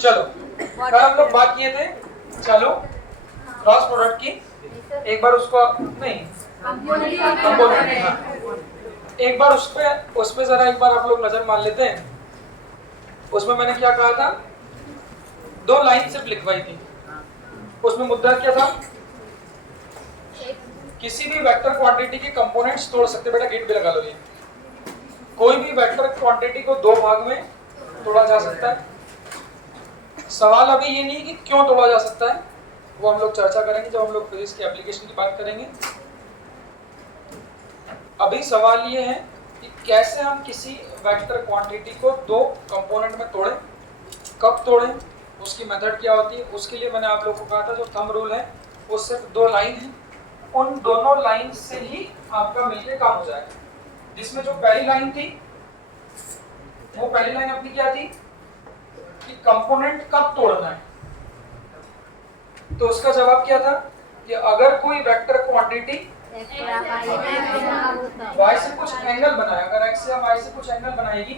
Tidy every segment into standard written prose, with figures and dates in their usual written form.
चलो कल हम लोग बात किए थे, चलो क्रॉस प्रोडक्ट की। एक बार उसको नहीं कंपोनेंट, हाँ एक बार उस पे जरा एक बार आप लोग नजर मार लेते हैं। उसमें मैंने क्या कहा था, दो लाइन सिर्फ लिखवाई थी। उसमें मुद्दा क्या था, किसी भी वेक्टर क्वांटिटी के कंपोनेंट्स तोड़ सकते। बेटा गेट पे लगा लो ये। कोई भी वेक्टर क्वांटिटी को दो भाग में तोड़ा जा सकता है। सवाल अभी ये नहीं कि क्यों तोड़ा जा सकता है, वो हम लोग चर्चा करेंगे जब हम लोग फिजिक्स की एप्लीकेशन की बात करेंगे। अभी सवाल ये है कि कैसे हम किसी वेक्टर क्वांटिटी को दो कंपोनेंट में तोड़ें, कब तोड़ें, उसकी मेथड क्या होती है। उसके लिए मैंने आप लोग को कहा था जो थंब रूल है वो सिर्फ दो लाइन है, उन दोनों लाइन से ही आपका मिलके काम हो जाएगा। जिसमें जो पहली लाइन थी वो पहली लाइन अपनी क्या थी कि कंपोनेंट कब तोड़ना है। तो उसका जवाब क्या था कि अगर कोई वेक्टर क्वांटिटी y से कुछ एंगल बनाए, अगर x या y से कुछ एंगल बनाएगी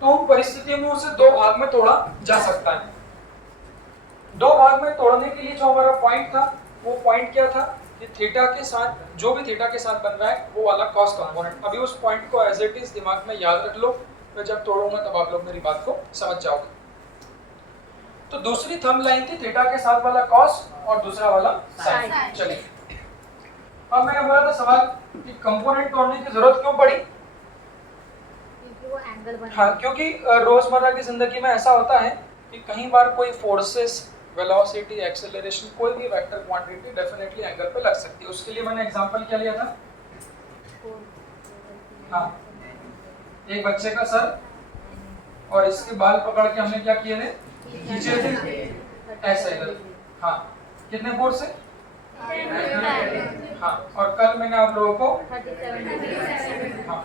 तो उन परिस्थितियों में उसे दो भाग में तोड़ा जा सकता है। दो भाग में तोड़ने के लिए जो हमारा पॉइंट था वो पॉइंट क्या था कि थीटा के साथ, जो भी थीटा के साथ बन रहा है वो वाला कॉस कंपोनेंट। अभी उस पॉइंट को एज इट इज दिमाग में याद रख लो, मैं जब तोड़ूंगा तब आप लोग मेरी बात को समझ जाओगे। तो दूसरी थंब लाइन थी थीटा के साथ वाला कॉस और दूसरा वाला साइन। चलिए अब मैंने बोला था सवाल कि कंपोनेंट तोड़ने की जरूरत क्यों पड़ी। हाँ, क्योंकि रोजमर्रा की जिंदगी में ऐसा होता है कि कई बार कोई फोर्सेस, वेलोसिटी, एक्सेलरेशन, कोई भी वेक्टर क्वांटिटी डेफिनेटली एंगल पे लग सकती है। उसके लिए मैंने एग्जांपल क्या लिया था, हाँ एक बच्चे का सर और इसके बाल पकड़ के हमने क्या किए थे, खींचे थे ऐसे इधर। हाँ कितने फोर्स से, हाँ और कल मैंने आप लोगों को हाँ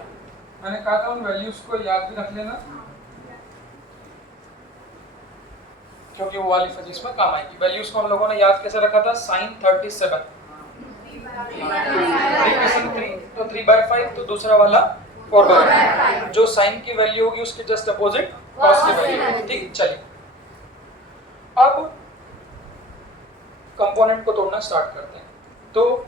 मैंने कहा था उन वैल्यूज को याद भी रख लेना क्योंकि वो वाली फिजिक्स में काम आएगी। वैल्यूज को हम लोगों ने याद कैसे रखा था, sin 37 तो 3/5, तो दूसरा वाला 4/5। जो साइन की वैल्यू होगी उसके जस्ट अपोजिट कॉस की वैल्यू होगी। ठीक, चलिए अब कंपोनेंट को तोड़ना स्टार्ट करते हैं। तो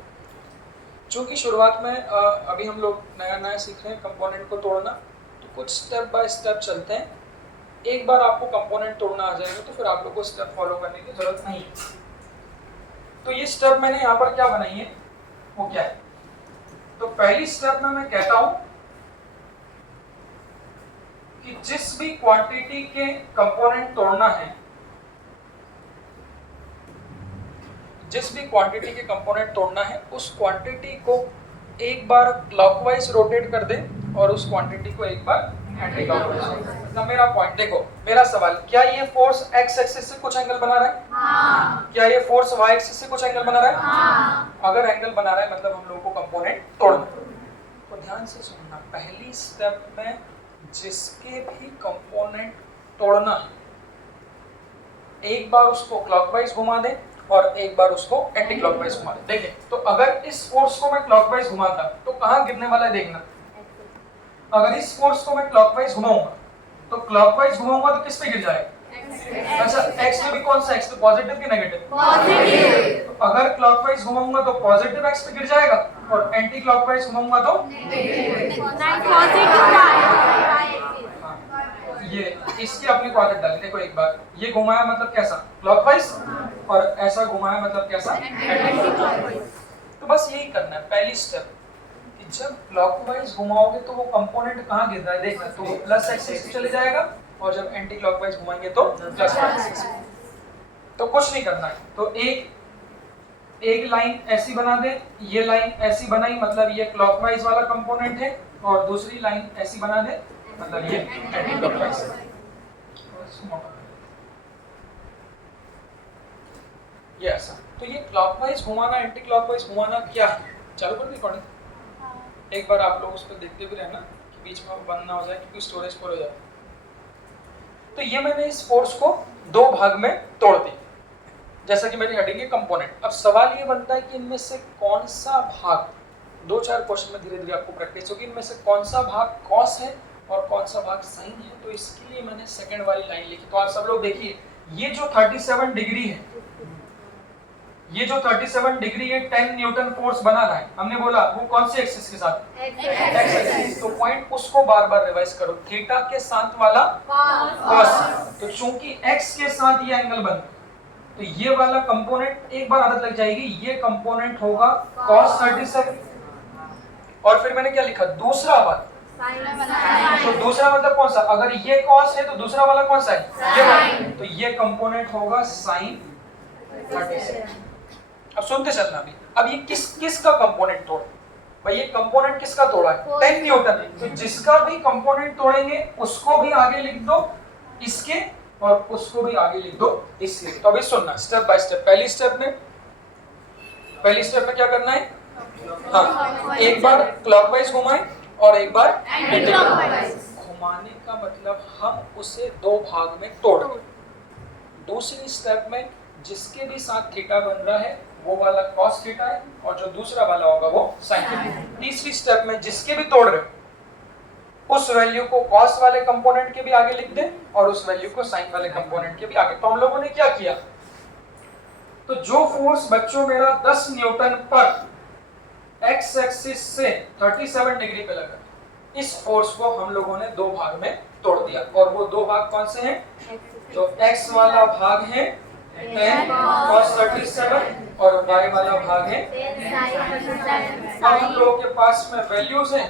चूंकि शुरुआत में अभी हम लोग नया नया सीख रहे हैं कंपोनेंट को तोड़ना, तो कुछ स्टेप बाय स्टेप चलते हैं। एक बार आपको कंपोनेंट तोड़ना आ जाएगा तो फिर आप लोग को स्टेप फॉलो करने की जरूरत नहीं है। तो ये स्टेप मैंने यहाँ पर क्या बनाई है वो क्या है, तो पहली स्टेप में मैं कहता हूं कि जिस भी क्वांटिटी के कंपोनेंट तोड़ना है, जिस भी क्वांटिटी के कंपोनेंट तोड़ना है उस क्वांटिटी को एक बार क्लॉकवाइज रोटेट कर दें और उस क्वांटिटी को एक बार एंटी क्लॉकवाइज। मतलब मेरा पॉइंट देखो, मेरा सवाल, क्या ये फोर्स x एक्सिस से कुछ एंगल बना रहा है? हाँ। क्या ये फोर्स y एक्सिस से कुछ एंगल बना रहा है? हाँ। अगर एंगल बना रहा है मतलब हम लोगों को कंपोनेंट तोड़ना। तो ध्यान से सुनना, पहली स्टेप में जिसके भी कंपोनेंट तोड़ना है एक बार उसको क्लॉकवाइज घुमा दें और एक बार उसको एंटी क्लॉकवाइज घुमा दें। देखिए तो अगर इस फोर्स को मैं क्लॉकवाइज घुमाता तो कहाँ गिरने वाला है देखना। अगर इस फोर्स को मैं क्लॉकवाइज घुमाऊंगा तो क्लॉकवाइज घुमाऊंगा तो किस पे गिर जाएगा? अच्छा x पे भी कौन सा x पे, पॉजिटिव कि नेगेटिव? पॉजिटिव। तो अगर क्लॉकवाइज घुमाऊंगा तो पॉजिटिव x पे गिर जाएगा और एंटी क्लॉकवाइज घुमाऊंगा तो ये इसकी अपनी क्वाड्रेट डाली। देखो एक बार ये घुमाया मतलब कैसा, क्लॉकवाइज, और ऐसा घुमाया मतलब कैसा, एंटी क्लॉकवाइज। तो बस यही करना है पहली स्टेप कि जब क्लॉकवाइज घुमाओगे तो वो कंपोनेंट कहाँ गिर रहा है देखना, तो प्लस एक्सिस पे चले जाएगा और जब एंटी क्लॉकवाइज घुमाएंगे तो प्लस एक्सिस। तो कुछ नहीं करना है, तो एक लाइन ऐसी बना दे, ये लाइन ऐसी बनाई मतलब ये क्लॉकवाइज वाला कंपोनेंट है, और दूसरी लाइन ऐसी बना दे मतलब ये एंटी क्लॉकवाइज। ये ऐसा, तो ये क्लॉकवाइज घुमाना एंटी क्लॉकवाइज घुमाना क्या है, चालू कर दी रिकॉर्डिंग। एक बार आप लोग उस पर देखते भी रहना कि बीच में बंद ना हो जाए क्योंकि स्टोरेज फुल हो जाए। तो ये मैंने इस फोर्स को दो भाग में तोड़ दी जैसा कि मेरी हेडिंग है कंपोनेंट। अब सवाल ये बनता है कि इनमें से कौन सा भाग 2-4 क्वेश्चन में धीरे धीरे आपको प्रैक्टिस होगी। इनमें से कौन सा भाग कॉस है और कौन सा भाग साइन है, तो इसके लिए मैंने सेकंड वाली लाइन लिखी। तो आप सब लोग देखिए, ये जो 37 डिग्री है, ये जो 37 डिग्री है 10 न्यूटन फोर्स बना रहा है, हमने बोला वो कौन सी एक्सिस के साथ, एक्स एक्सिस। तो पॉइंट उसको बार बार रिवाइज करो, थीटा के साथ वाला कॉस। तो चूंकि एक्स के साथ ये एंगल बन, तो ये वाला कंपोनेंट एक बार आदत लग जाएगी, ये कंपोनेंट होगा cos 37। और फिर मैंने क्या लिखा, दूसरा वाला, तो दूसरा मतलब कौन सा, अगर ये cos है तो दूसरा वाला कौन सा है, ये वाला, तो ये कंपोनेंट होगा sin 37। अब सुनते चलना भी, अब ये किस का कंपोनेंट तोड़, भाई ये कंपोनेंट किसका तोड़ा है, 10 न्यूटन। तो जिसका भी कंपोनेंट तोड़ेंगे उसको भी आगे लिख दो इसके, और उसको भी आगे लिख दो इसके। तो अभी सुनना स्टेप बाय स्टेप। पहली स्टेप में क्या करना है, हाँ, एक बार क्लॉकवाइज घुमाएं और एक बार एंटी क्लॉकवाइज। घुमाने का मतलब हम उसे दो भाग में तोड़ दें। दूसरी स्टेप में जिसके भी साथ थीटा बन रहा है वो वाला cos थीटा है, और जो दूसरा वाला होगा वो sin थीटा। तीसरी स्टेप में जिसके भी तोड़ रहे उस वैल्यू को cos वाले कंपोनेंट के भी आगे लिख दें और उस वैल्यू को sin वाले कंपोनेंट के भी आगे। तो हम लोगों ने क्या किया, तो जो फोर्स बच्चों मेरा 10 न्यूटन पर एक्स एक्सिस से 37 डिग्री पे लगा, इस फोर्स को हम लोगों ने दो भाग में तोड़ दिया। और वो दो भाग कौन से हैं, तो x वाला भाग है 10 cos 37 और y वाला भाग है। अब हम लोगों के पास में वैल्यूज हैं,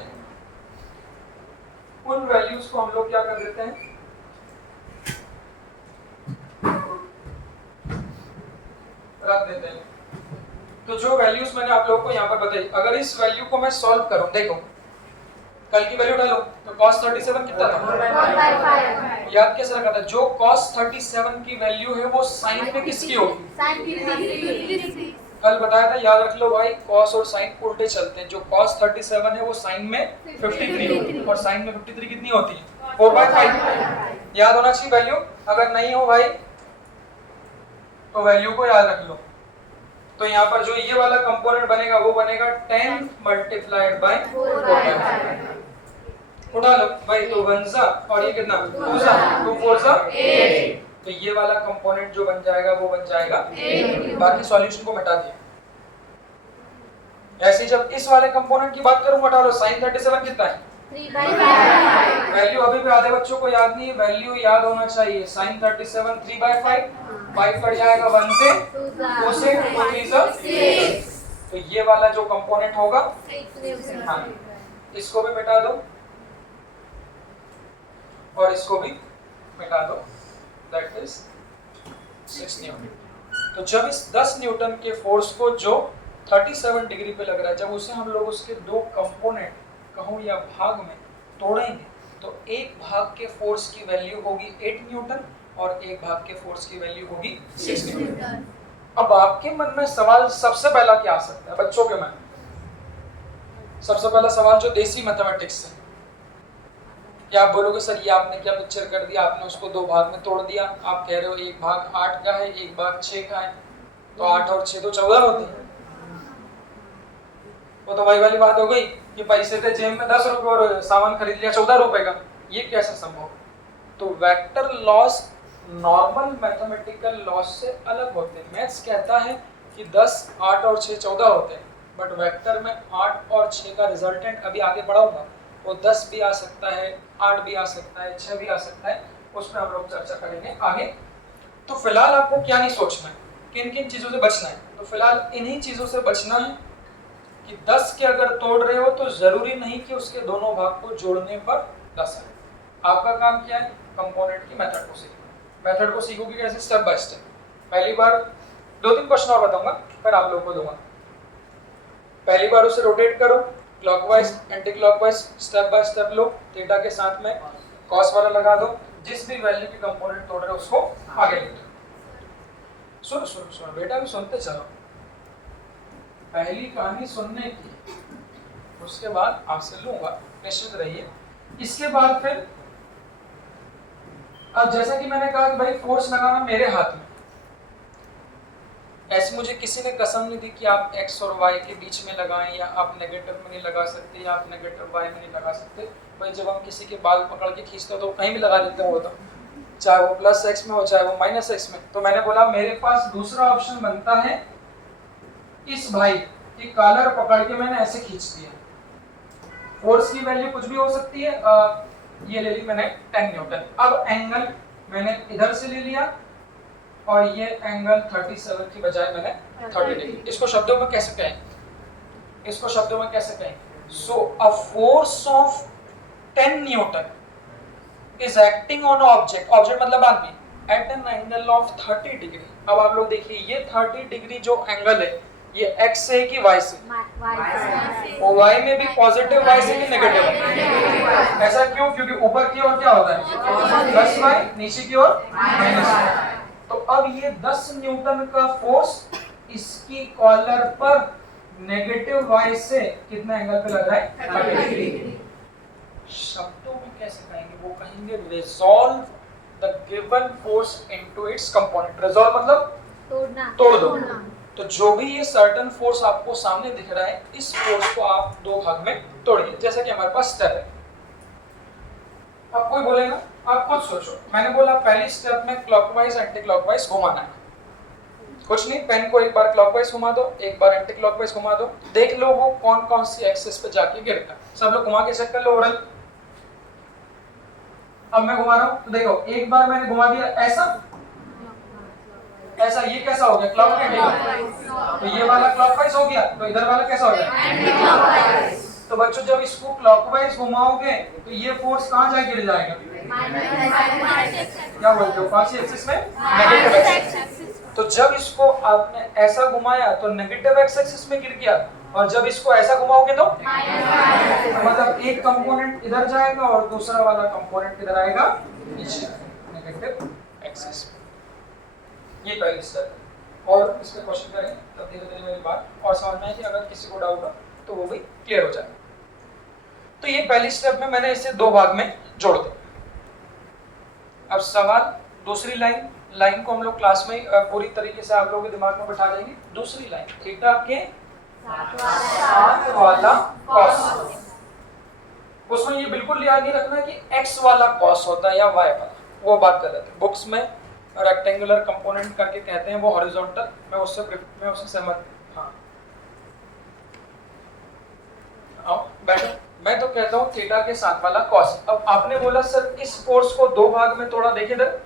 उन वैल्यूज को हम लोग क्या कर देते हैं, रख देते हैं। तो जो वैल्यूज मैंने आप लोगों को यहाँ पर बताई, अगर इस वैल्यू को मैं सॉल्व करूं, देखो कल की वैल्यू डालो, तो cos 37 कितना था, याद कैसे रखा था, जो cos 37 की वैल्यू है वो sin में किसकी होगी, कल बताया था, याद रख लो भाई, cos और sin उल्टे चलते हैं। जो cos 37 है वो sin में 53 होती है, और sin में 53 कितनी होती है, 4/5। याद होना चाहिए वैल्यू, अगर नहीं हो भाई तो वैल्यू को याद रख लो। तो यहाँ पर जो ये वाला कंपोनेंट बनेगा वो बनेगा 10 मल्टीप्लाइड बाय 4/5। उठा लो भाई, तो 1 और ये कितना 2 4 8। तो ये वाला कंपोनेंट जो बन जाएगा वो बन जाएगा 8। बाकी सॉल्यूशन को मिटा दिया। ऐसे जब इस वाले कंपोनेंट की बात करूं, हटा लो, sin 37 कितना है, 3/5। वैल्यू अभी भी आधे बच्चों को याद नहीं है, वैल्यू याद होना चाहिए, sin 37 3/5, 5 कट जाएगा 1 से 2 से 3 से 6। तो ये वाला जो कंपोनेंट होगा, हाँ, इसको भी मिटा दो और इसको भी मिटा दो, दैट इज 6 न्यूटन। तो जब इस 10 न्यूटन के फोर्स को जो 37 डिग्री पे लग रहा है, जब उसे हम लोग उसके दो कंपोनेंट कहूं या भाग में तोड़ेंगे, तो एक भाग के फोर्स की वैल्यू होगी 8 न्यूटन और एक भाग के फोर्स की वैल्यू होगी 6 न्यूटन। अब आपके मन में सवाल सबसे पहला क्या आ सकता है, बच्चों के मन में सबसे पहला सवाल जो देसी मैथमेटिक्स है, क्या आप बोलोगे सर ये आपने क्या पिक्चर कर दिया, आपने उसको दो भाग में तोड़ दिया, आप कह रहे हो एक भाग 8 का है एक भाग 6 का है, तो 8 और 6 तो 14 होते हैं। वो तो वही वाली बात हो गई कि पैसे थे जेब में 10 रुपए और सामान खरीद लिया 14 रुपए का, ये कैसे संभव। तो vector loss normal mathematical loss से अलग होते हैं। मैथ्स कहता है कि 10 8 और 6 14 होते हैं, बट वेक्टर में 8 और 6 का रिजल्टेंट अभी आगे पढ़ाऊंगा, वो 10 भी आ सकता है, 8 भी आ सकता है, 6 भी आ सकता है, उस पर हम लोग चर्चा करेंगे आगे। तो फिलहाल आपको क्या नहीं सोचना है, किन किन चीज़ों से बचना है, तो फिलहाल इन्हीं चीज़ों से बचना है कि 10 के अगर तोड़ रहे हो तो ज़रूरी नहीं कि उसके दोनों भाग को जोड़ने पर 10 आए। आपका काम क्या है, कंपोनेंट की मेथड को सीखना। मेथड को सीखोगे कैसे, स्टेप बाय स्टेप। पहली बार 2-3 क्वेश्चन और बताऊंगा, फिर आप लोगों को दूंगा। पहली बार उसे रोटेट करो, clockwise anti clockwise, step by step low, theta के साथ में कॉस वाला लगा दो, जिस भी वैल्यू की कंपोनेंट तोड़ रहे हो उसको आगे लिख दो। सुनो बेटा, भी सुनते चलो, पहली कहानी सुनने की, उसके बाद आपसे लूंगा, निश्चित रहिए। इसके बाद फिर अब जैसा कि मैंने कहा कि भाई फोर्स लगाना मेरे हाथ में, ऐसे मुझे किसी ने कसम नहीं दी कि आप x और y के बीच में लगाएं, या आप नेगेटिव में नहीं लगा सकते, या आप नेगेटिव y में नहीं लगा सकते। भाई जब हम किसी के बाल पकड़ के खींचते हैं तो कहीं भी लगा देते हैं, वो तो चाहे वो प्लस x में हो चाहे वो माइनस x में। तो मैंने बोला मेरे पास दूसरा ऑप्शन बनता है, इस भाई की कॉलर पकड़ के मैंने ऐसे खींच दिया, फोर्स की वैल्यू कुछ भी हो सकती है, ये ले ली मैंने 10 न्यूटन। अब एंगल मैंने इधर से ले लिया और ये एंगल 37 की बजाय मैंने 30 डिग्री। इसको शब्दों में कैसे कहें, इसको शब्दों में कैसे कहें? So a force of 10 newton is acting on object, object मतलब आदमी, at an angle of 30 degree. अब आप लोग देखिए ये 30 डिग्री जो एंगल है ये x से है कि y से? और y में भी पॉजिटिव y से कि नेगेटिव है? ऐसा क्यों? क्योंकि ऊपर की ओर क्या होता है प्लस y, नीचे की ओर माइनस y। तो अब ये 10 न्यूटन का फोर्स इसकी कॉलर पर नेगेटिव y से कितना एंगल पे लग रहा है? 30 डिग्री। शब्दों में कैसे कहेंगे? वो कहेंगे resolve the given force into its component. Resolve मतलब तोड़ दो। तो जो भी ये सर्टेन फोर्स आपको सामने दिख रहा है, इस फोर्स को आप दो भाग में तोड़िए। जैसा कि हमारे पास स्टेप है, अब कोई बोलेगा, आप खुद सोचो। मैंने बोला पहली स्टेप में क्लॉकवाइज एंटी क्लॉकवाइज घुमाना है। कुछ नहीं, पेन को एक बार क्लॉकवाइज घुमा दो, एक बार एंटी क्लॉकवाइज घुमा दो, देख लो वो कौन कौन सी एक्सिस पे जाके गिरता है। सब लोग घुमा के चेक कर लो ओरल। अब मैं घुमा रहा हूं तो देखो, एक बार मैंने घुमा दिया ऐसा ऐसा, ये कैसा हो गया? Clock anti clockwise. तो ये वाला क्लॉकवाइज हो गया, तो इधर वाला कैसा हो गया? Anti clockwise. तो बच्चों जब इसको क्लॉकवाइज घुमाओगे तो ये फोर्स कहां जाके गिर जाएगा? क्या बोलते हो, कौन सी एक्सिस में? Negative axis. तो जब इसको आपने ऐसा घुमाया तो नेगेटिव एक्सिस में गिर गया, और जब इसको ऐसा घुमाओगे तो मतलब एक कंपोनेंट इधर जाएगा और दूसरा वाला कंपोनेंट इधर आएगा नीचे, नेगेटिव एक्सिस। ये पहली स्टेप है। और इस पे क्वेश्चन करेंगे तब धीरे धीरे मेरी बात और समझ में आएगी। अगर किसी को डाउट हो तो वो भी क्लियर हो जाएगा। तो ये पहली स्टेप में मैंने इसे दो भाग में जोड़ दिया। अब सवाल, दूसरी लाइन को हम लोग क्लास में पूरी तरीके से आप लोगों के दिमाग में बैठा देंगे। दूसरी लाइन थीटा के साथ वाला कॉस, उसमें ये बिल्कुल याद नहीं रखना कि x वाला कॉस होता है या y वाला, वो बात गलत है। बुक्स में रेक्टेंगुलर कंपोनेंट करके कहते हैं वो हॉरिजॉन्टल, मैं उससे सहमत। हाँ आओ बैठो। मैं तो कहता हूँ थीटा के साथ वाला कॉस। अब आपने बोला सर इस फोर्स को दो भाग में तोड़ा, देखिए इधर।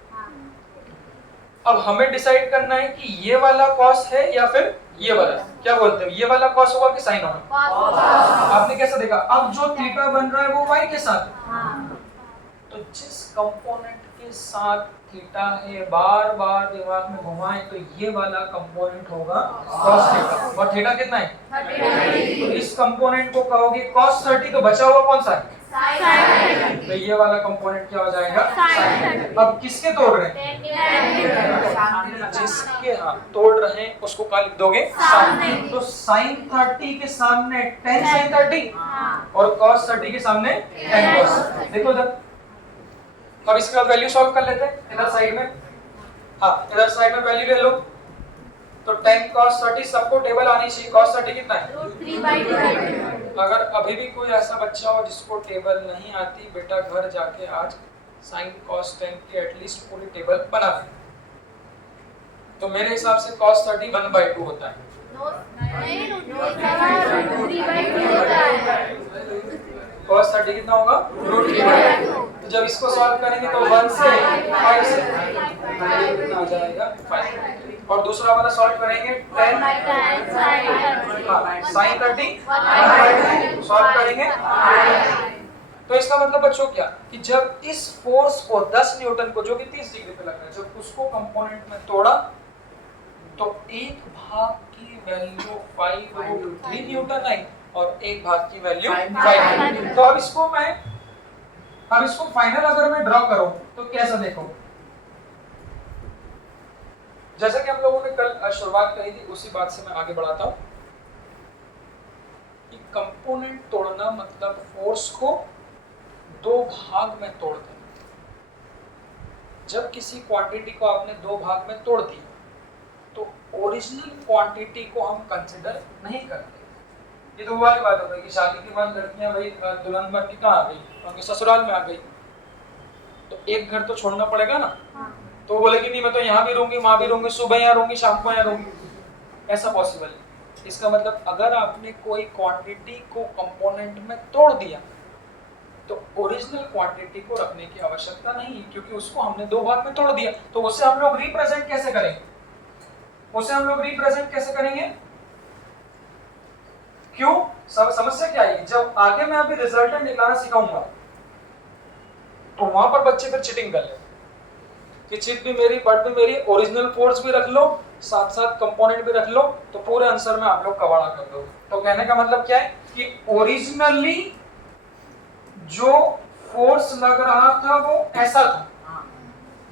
अब हमें डिसाइड करना है कि ये वाला कॉस है या फिर ये वाला। क्या बोलते हो, ये वाला कॉस होगा कि साइन होगा? आपने कैसा देखा? अब जो थीटा बन रहा है वो y के साथ। तो जिस कंपोनेंट के साथ थीटा है बार बार दिमाग में घुमाएं तो ये वाला कंपोनेंट होगा cos थीटा। और थीटा कितना है? 30। तो इस कंपोनेंट को कहोगे cos 30, तो बचा हुआ कौन सा है? sin। तो ये वाला कंपोनेंट क्या हो जाएगा? sin। अब किसके तोड़ रहे हैं? जिसके तोड़ रहे हैं उसको क्या लिख दोगे? sin। तो sin 30 के सामने tan sin 30 और cos 30 के सामने tan cos। देखो इधर। अब इसके बाद वैल्यू सॉल्व कर लेते हैं इधर साइड में। इधर साइड में वैल्यू ले लो। तो tan cos 30 सबको टेबल आनी चाहिए। cos 30 कितना है? √3/2। अगर अभी भी कोई ऐसा बच्चा हो जिसको टेबल नहीं आती, बेटा घर जाके आज sin cos 10 की एटलीस्ट पूरी टेबल बना दे। तो मेरे हिसाब से cos 30 1/2 होता है। cos 30 कितना होगा? √3/2। तो जब इसको सॉल्व करेंगे तो 1 से 5 से आ जाएगा 5। और दूसरा वाला सॉल्व करेंगे 10 sin 30 सॉल्व करेंगे। तो इसका मतलब बच्चों क्या कि जब इस फोर्स को 10 न्यूटन को जो कि 30 डिग्री पे लग रहा है, जब उसको कंपोनेंट में तोड़ा तो एक भाग की वैल्यू 5√3 न्यूटन आई और एक भाग की वैल्यू 5। तो अब इसको फाइनल अगर मैं ड्रॉ करूं तो कैसा देखो? जैसा कि हम लोगों ने कल शुरुआत करी थी उसी बात से मैं आगे बढ़ाता हूं कि कंपोनेंट तोड़ना मतलब फोर्स को दो भाग में तोड़ देना। जब किसी क्वांटिटी को आपने दो भाग में तोड़ दिया तो ओरिजिनल क्वांटिटी को हम कंसिडर नहीं करते। ये तो वो वाली बात हो गई कि शादी के बाद लड़कियां भाई दुल्हन बन के कहाँ आ गई, उनके ससुराल में आ गई, तो एक घर तो छोड़ना पड़ेगा ना। तो वो बोलेगी नहीं मैं तो यहाँ भी रहूंगी, वहां भी रहूंगी, सुबह यहाँ रहूंगी, शाम को यहाँ रहूंगी, ऐसा पॉसिबल है। इसका मतलब अगर आपने कोई क्वांटिटी को कंपोनेंट में तोड़ दिया तो ओरिजिनल क्वांटिटी को रखने की आवश्यकता नहीं है, क्योंकि उसको हमने दो भाग में तोड़ दिया। तो उसे हम लोग रिप्रेजेंट कैसे करेंगे, उसे हम लोग रिप्रेजेंट कैसे करेंगे? क्यों? समस्या क्या है? जब आगे मैं अभी रिजल्टेंट निकालना सिखाऊंगा तो वहां पर बच्चे फिर चीटिंग कर ले कि चिट भी मेरी, पट भी मेरी, ओरिजिनल फोर्स भी रख लो, साथ साथ कंपोनेंट भी रख लो, तो पूरे आंसर में आप लोग कबाड़ा कर दो। तो कहने का मतलब क्या है कि ओरिजिनली जो फोर्स लग रहा था वो ऐसा था,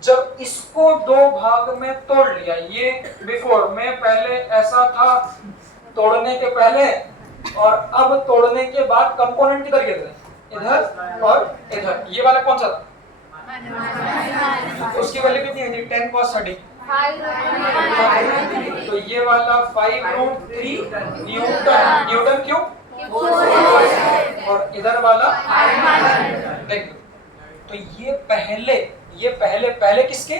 जब इसको दो भाग में तोड़ लिया, ये बिफोर में पहले ऐसा था तोड़ने के पहले, और अब तोड़ने के बाद कंपोनेंट किधर गिर रहे? इधर और इधर। ये वाला कौन सा था? उसकी वैल्यू कितनी है? 10 cos 30। तो ये वाला 5√3 न्यूटन, न्यूटन क्यों? और इधर वाला देख, तो ये पहले किसके?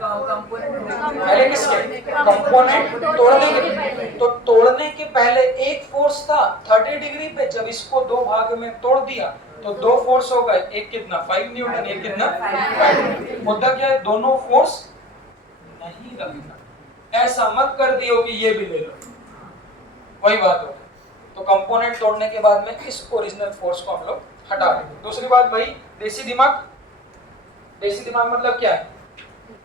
पहले किसके? कंपोनेंट तोड़ने के। तो तोड़ने के पहले एक फोर्स था 30 डिग्री पे, जब इसको दो भाग में तोड़ दिया तो दो फोर्स हो गए, एक कितना 5 न्यूटन, एक कितना 5। मुद्दा क्या है? दोनों फोर्स नहीं रखना। ऐसा मत कर दियो कि ये भी ले लो, वही बात हो। तो कंपोनेंट तोड़ने के बाद में इस ओरिजिनल फोर्स को हम लोग हटा देंगे। दूसरी बात भाई, देसी दिमाग। देसी दिमाग मतलब क्या है?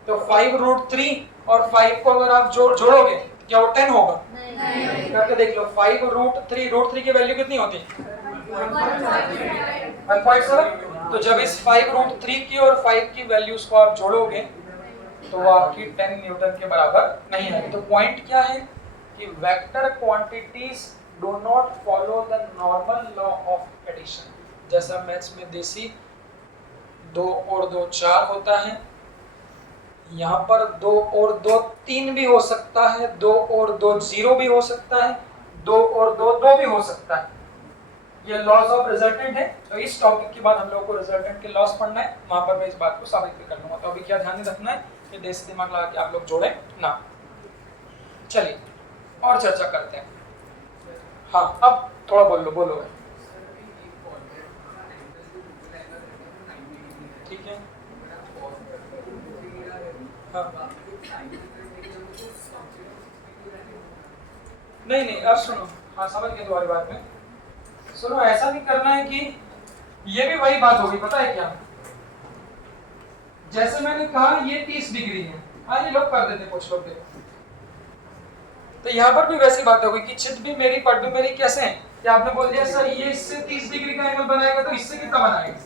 तो 5√3 और 5 को अगर आप जोड़ोगे क्या वो 10 होगा? नहीं। करके देख लो, 5√3, √3 की वैल्यू कितनी होती है? 1.7। तो जब इस 5√3 की और 5 की वैल्यूज को आप जोड़ोगे तो वो आपकी 10 न्यूटन के बराबर नहीं है। तो पॉइंट क्या है कि vector quantities do not follow the normal law of addition. जैसा मैथ्स में देसी 2 और 2 4 होता है, यहाँ पर 2 और 2 3 भी हो सकता है, 2 और 2 0 भी हो सकता है, 2 और 2 2 भी हो सकता है। ये लॉज ऑफ रिजल्टेंट है। तो इस टॉपिक के बाद हम लोग को रिजल्टेंट के लॉस पढ़ना है, वहां पर मैं इस बात को साबित भी कर लूंगा। तो अभी क्या ध्यान रखना है कि देसी दिमाग लगा के आप लोग जोड़े ना। चलिए और चर्चा करते हैं। हाँ, अब थोड़ा बोलो। ठीक है। हाँ। नहीं, अब सुनो। हाँ, समझ गए तुम्हारी बात में। सुनो, ऐसा नहीं करना है कि ये भी वही बात होगी, पता है क्या? जैसे मैंने कहा ये 30 डिग्री है, हाँ ये लोग कर देते कुछ लोग, देखो। तो यहाँ पर भी वैसी बात होगी कि चिट भी मेरी, पट भी मेरी। कैसे है कि आपने बोल दिया सर ये इससे 30 डिग्री का एंगल बनाएगा, तो इससे कितना बनाएगा?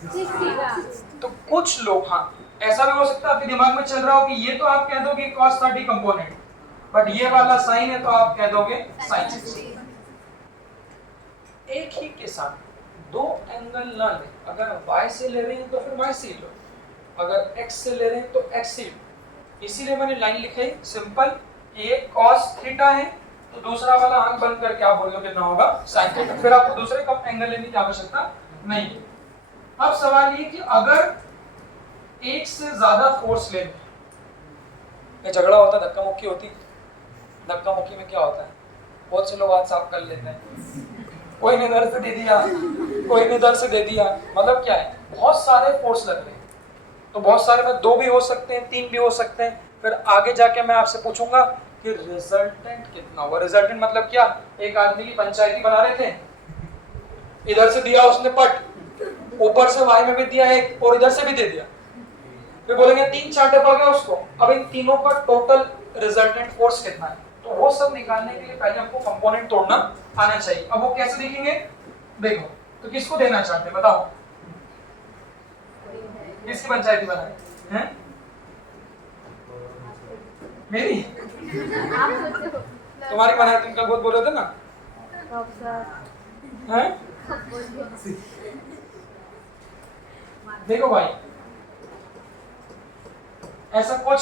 तो कुछ लोग, हाँ ऐसा भी हो सकता है आपके दिमाग में चल रहा हो कि ये तो आप कह दोगे cos 30 कंपोनेंट, बट ये वाला साइन है तो आप कह दोगे साइन 60। एक ही के साथ दो एंगल ना ले। अगर y से ले रहे हैं तो फिर y से लो, अगर x से ले रहे हैं तो x से लो। इसीलिए मैंने लाइन लिखी सिंपल, एक cos थीटा है तो दूसरा वाला आंख बंद करके आप बोल लो कितना होगा sin थीटा। फिर आपको दूसरे का एंगल लेने की आवश्यकता नहीं है। अब सवाल ये कि अगर एक से ज्यादा फोर्स ले, झगड़ा होता, धक्का मुक्की होती। धक्का मुक्की में क्या होता है? बहुत से लोग हाथ साफ कर लेते हैं, कोई ने इधर से दे दिया, कोई ने इधर से दे दिया। मतलब क्या है? बहुत सारे फोर्स लग रहे हैं। तो बहुत सारे में 2 भी हो सकते हैं, 3 भी हो सकते हैं। फिर आगे जाके मैं आपसे पूछूंगा कि रिजल्टेंट कितना हुआ। रिजल्टेंट मतलब क्या? एक आदमी की पंचायती बना रहे थे, इधर से दिया उसने पट, ऊपर से वाई में भी दिया एक, और इधर से भी दे दिया। फिर बोलेंगे 3 चार्ट हो गया उसको। अब इन तीनों का टोटल रिजल्टेंट फोर्स कितना है? तो वो सब निकालने के लिए पहले हमको कंपोनेंट तोड़ना आना चाहिए। अब वो कैसे देखेंगे? देखो, तो किसको देना चाहते हैं बताओ? किसकी पंचायती बनाए हैं? मेरी? तुम्हारी बनाए, तुम कल बहुत बोल रहे थे ना हैं? देखो भाई, ऐसा कुछ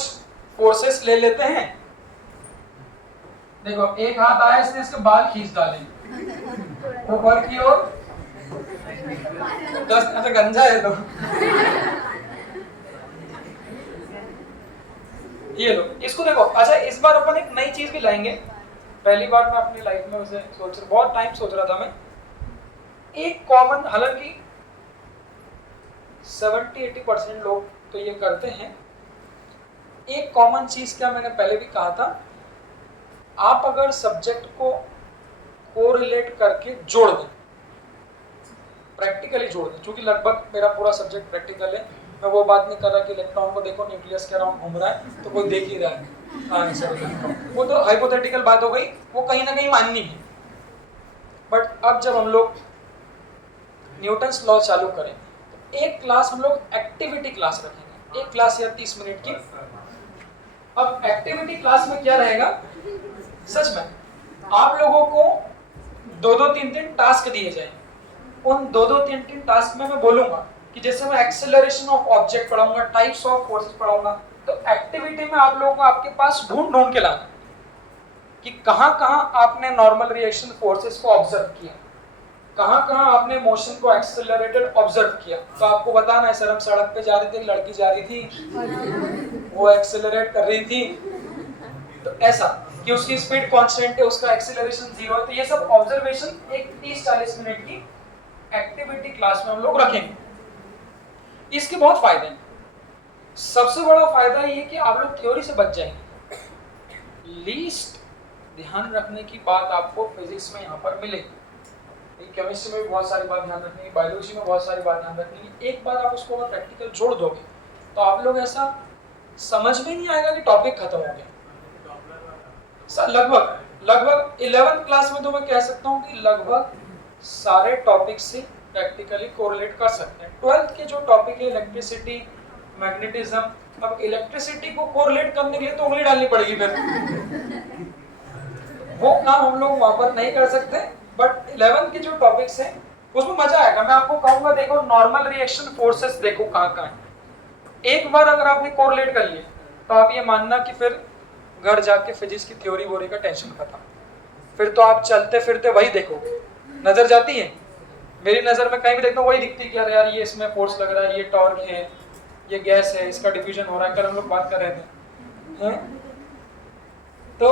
फोर्सेस ले लेते हैं देखो एक हाथ आया, इसने इसके बाल खींच डाले ऊपर की ओर, 10 ऐसा गंजा है तो ये लो इसको देखो। अच्छा इस बार अपन एक नई चीज भी लाएंगे, पहली बार मैं अपनी लाइफ में उसे बहुत टाइम सोच रहा था मैं। एक कॉमन, हालांकि 70-80% लोग तो ये करते हैं, एक कॉमन चीज क्या मैंने पहले भी कहा था, आप अगर सब्जेक्ट को कोरिलेट करके जोड़ दें, प्रैक्टिकली जोड़ दें, क्योंकि लगभग मेरा पूरा सब्जेक्ट प्रैक्टिकल है, मैं वो बात नहीं कर रहा कि इलेक्ट्रॉन को देखो न्यूक्लियस के अराउंड घूम रहा है तो कोई देख ही रहा है, हाँ सर वो तो हाइपोथेटिकल बात हो गई, वो कहीं ना कहीं माननी है। बट अब जब हम लोग न्यूटन्स लॉ चालू करें तो एक क्लास हम लोग एक्टिविटी क्लास रखेंगे, एक क्लास या 30 मिनट की। अब एक्टिविटी क्लास में क्या रहेगा, सच में आप लोगों को 2-3 टास्क दिए जाए, उन 2-3 टास्क में मैं बोलूंगा कि जैसे मैं एक्सेलरेशन ऑफ ऑब्जेक्ट पढ़ाऊंगा, टाइप्स ऑफ फोर्सेस पढ़ाऊंगा, तो एक्टिविटी में आप लोगों को आपके पास ढूंढ के लाना कि कहां आपने नॉर्मल रिएक्शन फोर्सेस को ऑब्जर्व किया, कहां आपने मोशन को एक्सेलरेटेड ऑब्जर्व किया। तो आपको बताना है सर हम सड़क पे जा रहे थे, लड़की जा रही थी, वो एक्सेलरेट कर रही थी, तो ऐसा कि उसकी स्पीड कांस्टेंट है, उसका एक्सेलरेशन 0 है। तो ये सब ऑब्जर्वेशन एक 30-40 मिनट की एक्टिविटी क्लास में हम लोग रखेंगे। इसके बहुत फायदे हैं। सबसे बड़ा फायदा ये कि आप लोग थ्योरी से बच जाएंगे। लीस्ट ध्यान रखने की बात आपको फिजिक्स में यहाँ पर मिलेगी, केमिस्ट्री में भी बहुत सारी बात ध्यान रखनी है, बायोलॉजी में बहुत सारी बात ध्यान रखनी है। एक बार आप उसको प्रैक्टिकल जोड़ दोगे तो आप लोग ऐसा समझ में नहीं आएगा कि टॉपिक खत्म हो गया। लगभग 11th क्लास में तो मैं कह सकता हूँ कि लगभग सारे टॉपिक से प्रैक्टिकली कोरिलेट कर सकते हैं। 12th के जो टॉपिक है इलेक्ट्रिसिटी, मैग्नेटिज्म, अब इलेक्ट्रिसिटी को कोरिलेट करने के लिए तो उंगली डालनी पड़ेगी, फिर वो काम हम लोग वहां पर नहीं कर सकते। बट 11th के जो टॉपिक्स हैं उसमें मजा आएगा। मैं आपको कहूंगा देखो नॉर्मल रिएक्शन फोर्सेस देखो कहाँ है। एक बार अगर आपने कोरिलेट कर लिया तो आप ये मानना कि फिर घर जाके फिजिक्स की थ्योरी वोरी का टेंशन खत्म, फिर तो आप चलते फिरते वही देखोगे। नजर जाती है, मेरी नजर में कहीं भी देखता हूँ वही दिखती है कि यार ये इसमें फोर्स लग रहा है, ये टॉर्क है, ये गैस है, इसका डिफ्यूजन हो रहा है। कल हम लोग बात कर रहे थे हैं? तो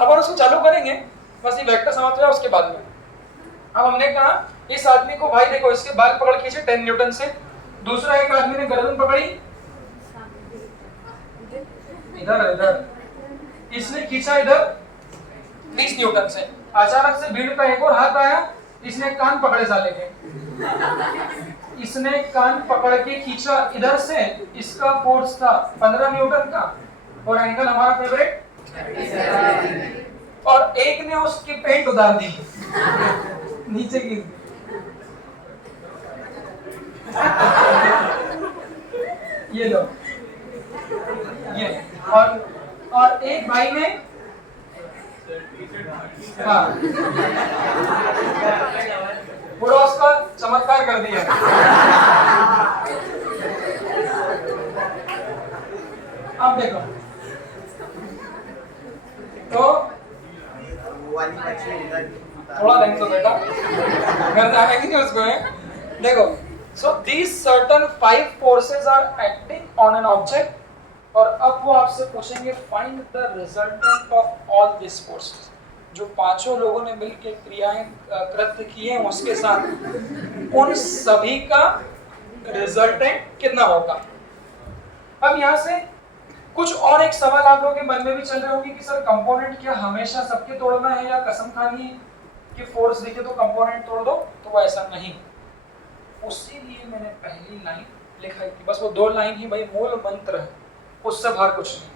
अब और उसको चालू करेंगे, बस ये वेक्टर समझ जाए उसके बाद में। अब हमने कहा इस आदमी को भाई देखो इसके बाल पकड़ खींचे 10 न्यूटन से, दूसरा एक आदमी ने गर्दन पकड़ी इधर, इसने खींचा इधर 20 न्यूटन से। अचानक से भीड़ का एक और हाथ आया, इसने कान पकड़े साले के, इसने कान पकड़ के खींचा इधर से, इसका फोर्स था 15 न्यूटन का और एंगल हमारा फेवरेट, और एक ने उसकी पेंट उतार दी नीचे गिर दी। ये लो ये, और एक भाई ने हाँ पूरा उसका चमत्कार कर दिया। अब देखो तो थोड़ा ढंग से बेटा घर जाने की नहीं उसको है। देखो so these certain 5 forces are acting on an object, और अब वो आपसे पूछेंगे find the resultant of all this forces. जो पांचों लोगों ने मिलकर क्रियाएं कृत्य किए हैं उसके साथ उन सभी का रिजल्टेंट कितना होगा। अब यहाँ से कुछ और एक सवाल आप लोगों के मन में भी चल रहे होंगे कि सर कंपोनेंट क्या हमेशा सबके तोड़ना है या कसम खानी है कि फोर्स दिखे तो कंपोनेंट तोड़ दो, तो वो ऐसा नहीं। उसी लिए मैंने पहली लाइन लिखा थी, बस वो 2 लाइन ही भाई मूल मंत्र है, उससे बाहर कुछ नहीं।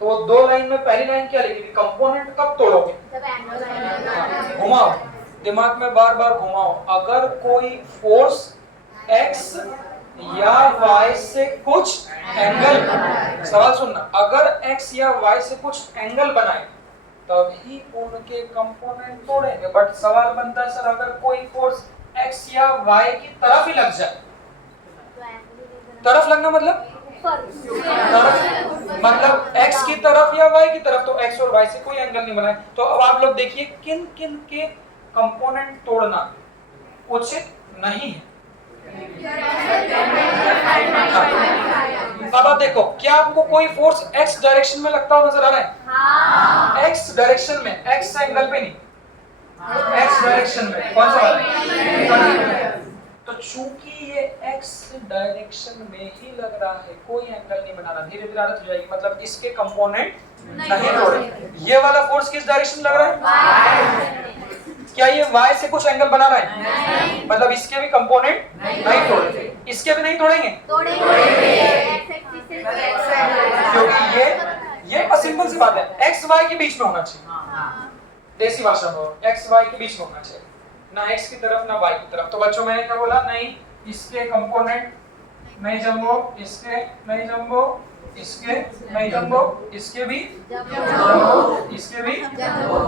तो वो 2 लाइन में पहली लाइन क्या लिखी थी, कंपोनेंट कब तोड़ोगे, घुमाओ दिमाग में बार बार घुमाओ। अगर कोई फोर्स x या y से कुछ एंगल, सवाल सुनना, अगर x या y से कुछ एंगल बनाए तभी उनके कंपोनेंट तोड़ेंगे। बट सवाल बनता है सर अगर कोई फोर्स x या y की तरफ ही लग जाए, तरफ लगना मतलब मतलब x की तरफ या y की तरफ, तो x और y से कोई एंगल नहीं बना है। तो अब आप लोग देखिए किन किन के कंपोनेंट तोड़ना उचित नहीं है। अब आप देखो, क्या आपको कोई फोर्स x डायरेक्शन में लगता हुआ नजर आ रहा है? हाँ। x डायरेक्शन में, x एंगल पे नहीं, x डायरेक्शन में कौन सा वाला? तो चूंकि ये x डायरेक्शन में ही लग रहा है, कोई एंगल नहीं बनाना, धीरे धीरे आदत हो जाएगी, मतलब इसके कंपोनेंट नहीं तोड़े। ये वाला फोर्स किस डायरेक्शन में लग रहा है? क्या ये y से कुछ एंगल बना रहा है? नहीं। मतलब इसके भी कंपोनेंट नहीं तोड़े, इसके भी नहीं तोड़ेंगे, क्योंकि ये सिंपल सी बात है, x y के बीच में होना चाहिए, देसी भाषा में x y के बीच में होना चाहिए, ना x की तरफ ना y की तरफ। तो बच्चों मैंने क्या बोला? नहीं, इसके कंपोनेंट नहीं जम्बो, इसके नहीं जम्बो, इसके नहीं जम्बो, इसके भी जम्बो, इसके भी जम्बो।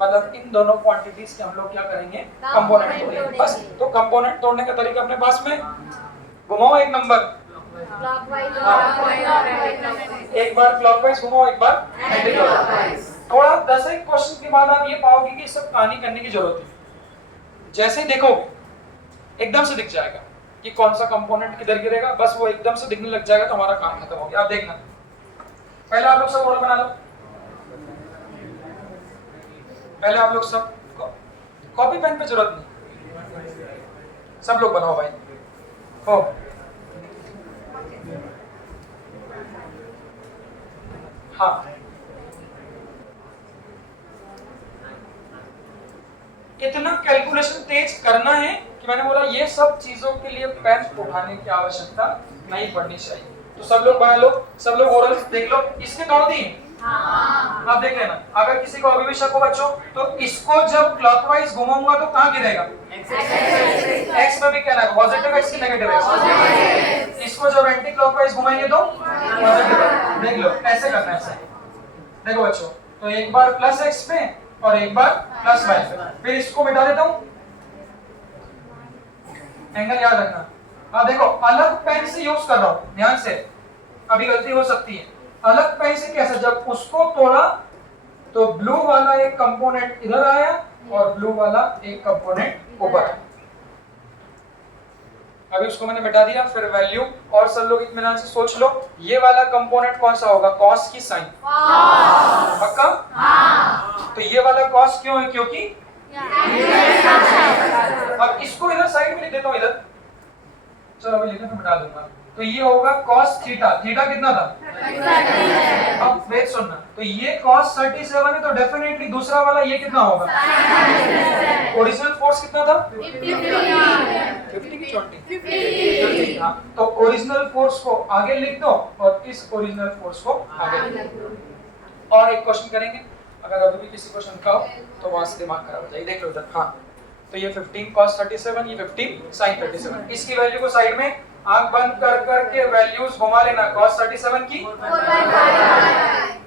मतलब इन दोनों क्वांटिटीज के हम लोग क्या करेंगे? कंपोनेंट तोड़ेंगे बस। तो कंपोनेंट तोड़ने का तरीका अपने पास में, घुमाओ एक नंबर, एक बार क्लॉकवाइज घुमाओ, एक बार एंटी क्लॉकवाइज। थोड़ा 10 एक क्वेश्चन के बाद आप ये पाओगे कि सब कहानी करने की जरूरत है। जैसे देखोगे एकदम से दिख जाएगा कि कौन सा कंपोनेंट किधर गिरेगा, बस वो एकदम से दिखने लग जाएगा तो हमारा काम खत्म हो गया। आप देखना, पहले आप लोग सब ऑर्डर बना लो, पहले आप लोग सब कॉपी पेन पे जरूरत नहीं, सब लोग बनाओ भाई। हो हाँ, इतना कैलकुलेशन तेज करना है कि मैंने बोला ये सब चीजों के लिए पेन उठाने की आवश्यकता नहीं पड़नी चाहिए। तो सब लोग बना लो, सब लोग ओरल देख लो, इसके तोड़ दिए। हाँ। अब देख लेना, अगर किसी को अभी भी शक हो बच्चों, तो इसको जब क्लॉकवाइज घुमाऊंगा तो कहाँ गिरेगा? एक्स में भी कहना है पॉजिटिव एक्स की नेगेटिव एक्स। इसको जब एंटी क्लॉकवाइज घुमाएंगे तो पॉजिटिव। देख लो ऐसे करना है, ऐसे देखो बच्चों, तो एक बार प्लस एक्स पे और एक बार प्लस वाई पे, फिर इसको मिटा देता हूँ, एंगल याद रखना। अब देखो अलग पेन से यूज कर रहा हूँ, ध्यान से, अभी गलती हो सकती है। अलग पेन से कैसे? जब उसको तोड़ा तो ब्लू वाला एक कंपोनेंट इधर आया और ब्लू वाला एक कंपोनेंट ऊपर आया। अभी उसको मैंने मिटा दिया, फिर वैल्यू, और सब लोग इत्मीनान से सोच लो ये वाला कंपोनेंट कौन सा होगा? कॉस की साइन, पक्का? तो ये वाला कॉस क्यों है? क्योंकि अब इसको इधर साइड में लिख देता हूं, इधर चलो अभी लिखना तो मिटा दूंगा। तो ये होगा cos थीटा, थीटा कितना था? अब वेट सुनना, तो ये cos 37 है, तो डेफिनेटली दूसरा वाला ये कितना होगा? ओरिजिनल फोर्स कितना था? 50 की 20? हाँ, तो ओरिजिनल फोर्स को आगे लिख दो और इस ओरिजिनल फोर्स को आगे लिख दो। और एक क्वेश्चन करेंगे, अगर अभी भी किसी को शंका हो तो वहां से दिमाग खराब हो जाएगी। देख लो इधर, हाँ, तो ये 15 cos 37, ये 15 sin 37। इसकी वैल्यू को साइड में आंख बंद कर करके वैल्यूज घुमा लेना, cos 37 की 4/5।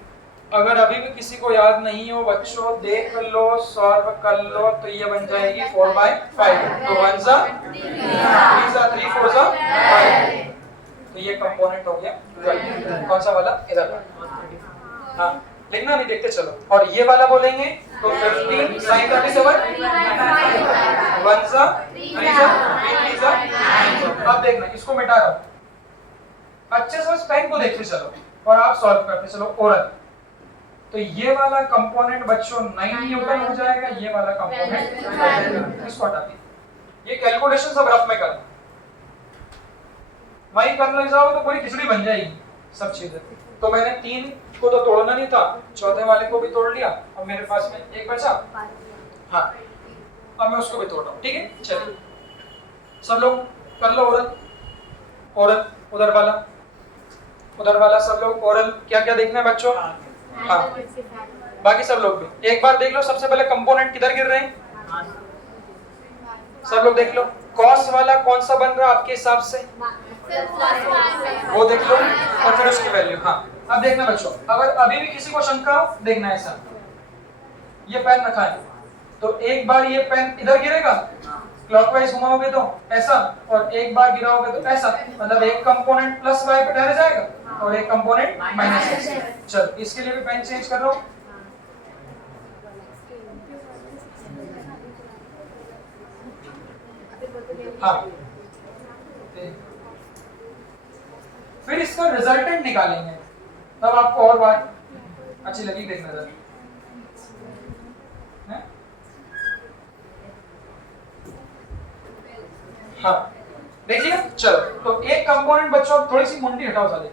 अगर अभी भी किसी को याद नहीं हो बच्चों, देख लो, सॉल्व कर लो, तो ये बन जाएगी 4/5। तो 1 जा 3 जा 3 4 जा 5। तो ये कंपोनेंट हो गया 12। कौन सा वाला? इधर। हाँ, लिखना नहीं, देखते चलो। और ये वाला बोलेंगे तो 15 sin 37, 1 जा 3 जा 3 जा 9। अब देखना, इसको मिटा रहा हूं, अच्छे से बस पेन को देखते चलो और आप सॉल्व करते चलो। ओरल, तो ये वाला कंपोनेंट बच्चों 9 न्यूटन हो जाएगा, ये वाला कंपोनेंट इसको हटा दीजिए। ये कैलकुलेशन सब रफ में करना, वही करने लग जाओगे तो पूरी खिचड़ी बन जाएगी सब चीजें। तो मैंने 3 को तो तोड़ना नहीं था, चौथे वाले को भी तोड़ लिया, अब मेरे पास में एक बचा। हाँ, अब मैं उसको भी तोड़ रहा हूँ, ठीक है? चलिए सब लोग कर लो ओरल। ओरल उधर वाला सब लोग ओरल। क्या क्या देखना है बच्चों? हाँ, बाकी सब लोग भी एक बार देख लो। सबसे पहले कंपोनेंट किधर गिर रहे हैं सब लोग देख लो। कॉस वाला कौन सा बन रहा है आपके हिसाब से? वो देख लो और फिर उसकी वैल्यू। हाँ, अब देखना बच्चों, अगर अभी भी किसी को शंका हो, देखना ऐसा, ये पेन रखा है तो एक बार ये पेन इधर गिरेगा क्लॉकवाइज घुमाओगे तो ऐसा, और एक बार गिराओगे तो ऐसा, मतलब एक कंपोनेंट प्लस y पे ठहर जाएगा और एक कंपोनेंट माइनस x। चलो इसके लिए भी पेन चेंज कर रहा हूं। हाँ, फिर इसका रिजल्टेंट निकालेंगे, तब आपको और बात अच्छी लगी देखना जरा। हाँ देखिए, चलो तो एक कंपोनेंट बच्चों, थोड़ी सी मुंडी हटाओ साले,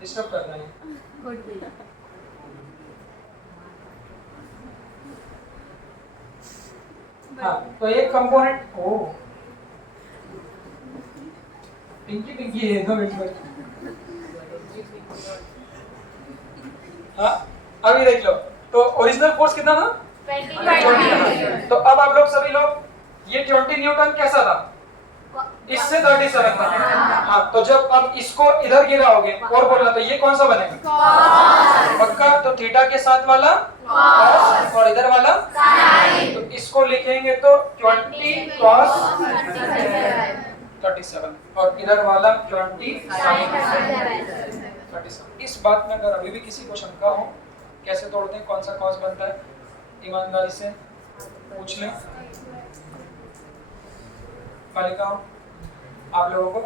डिस्टर्ब कर रहा है। हाँ तो एक कंपोनेंट, ओ पिंकी पिंकी है, 2 मिनट। हाँ अभी देख लो, तो ओरिजिनल फोर्स कितना था? 20। तो अब आप लोग सभी लोग, ये 20 न्यूटन कैसा था? इससे 37 था। हाँ तो जब अब इसको इधर गिराओगे और बोलना, तो ये कौन सा बनेगा? पक्का? तो थीटा के साथ वाला cos और इधर वाला sin। तो इसको लिखेंगे तो 20 cos 37 और इधर वाला 20 sin 37। इस बात में अगर अभी भी किसी को शंका हो कैसे तोड़ते हैं, कौन सा cos बनता है, ईमानदारी से पूछ लें बालिकाओं आप लोगों को।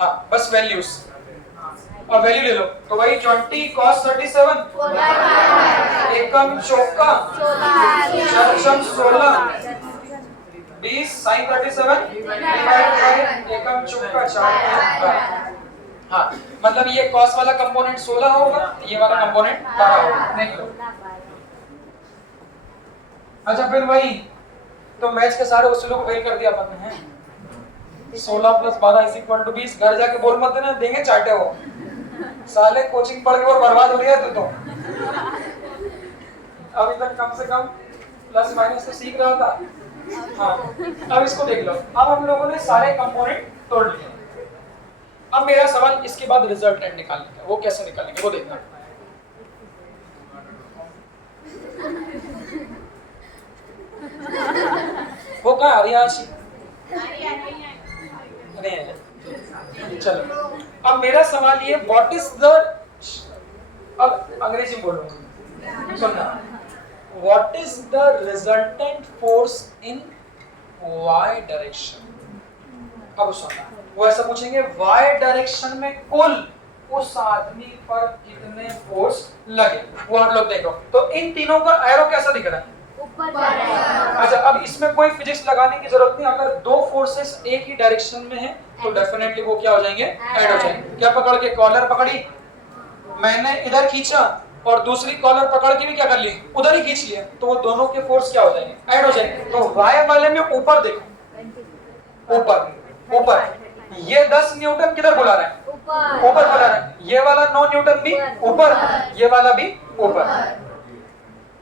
हाँ बस वैल्यूज, अब वैल्यू ले लो, तो वही 20 cos 37 एकम चौका चरचम 16 20 sin 37 डिवाइड बाय एकम चौका 4। हाँ मतलब ये cos वाला कंपोनेंट 16 होगा, ये वाला कंपोनेंट 12 होगा, देख लो। अच्छा फिर वही, तो मैच के सारे उसूलों को फेल कर दिया अपन ने, 16 + 12 = 20। घर जाके बोल मत देना, देंगे चाटे हो साले, कोचिंग पढ़ के और बर्बाद हो रही है तू तो। अभी तक कम से कम प्लस माइनस तो सीख रहा था। हाँ अब इसको देख लो, अब हम लोगों ने सारे कंपोनेंट तोड़ लिए। अब मेरा सवाल इसके बाद रिजल्टेंट निकालने का, वो कैसे निकालेंगे वो देखना। वो कहाँ आ रही है आज? नहीं है। चलो अब मेरा सवाल ये, व्हाट इज द, अब अंग्रेजी बोलो, सुनना, what is the resultant force in y direction. अब सुनना, वो ऐसा पूछेंगे y डायरेक्शन में कुल उस आदमी पर कितने फोर्स लगे, वो आप लोग देखो। तो इन तीनों का एरो कैसा दिख रहा है? अच्छा अब इसमें कोई फिजिक्स लगाने की जरूरत नहीं, अगर दो फोर्सेस एक ही डायरेक्शन में हैं तो डेफिनेटली वो क्या हो जाएंगे? ऐड हो जाएंगे। क्या पकड़ के, कॉलर पकड़ी मैंने इधर खींचा और दूसरी कॉलर पकड़ के भी क्या कर ली, उधर ही खींच लिया, तो वो दोनों के फोर्स क्या हो जाएंगे? ऐड हो जाएंगे। तो y वाले में ऊपर देखो, ऊपर ऊपर ये 10 न्यूटन किधर बुला रहा है? ऊपर बुला रहा है। ये वाला 9 न्यूटन भी ऊपर, ये वाला भी ऊपर,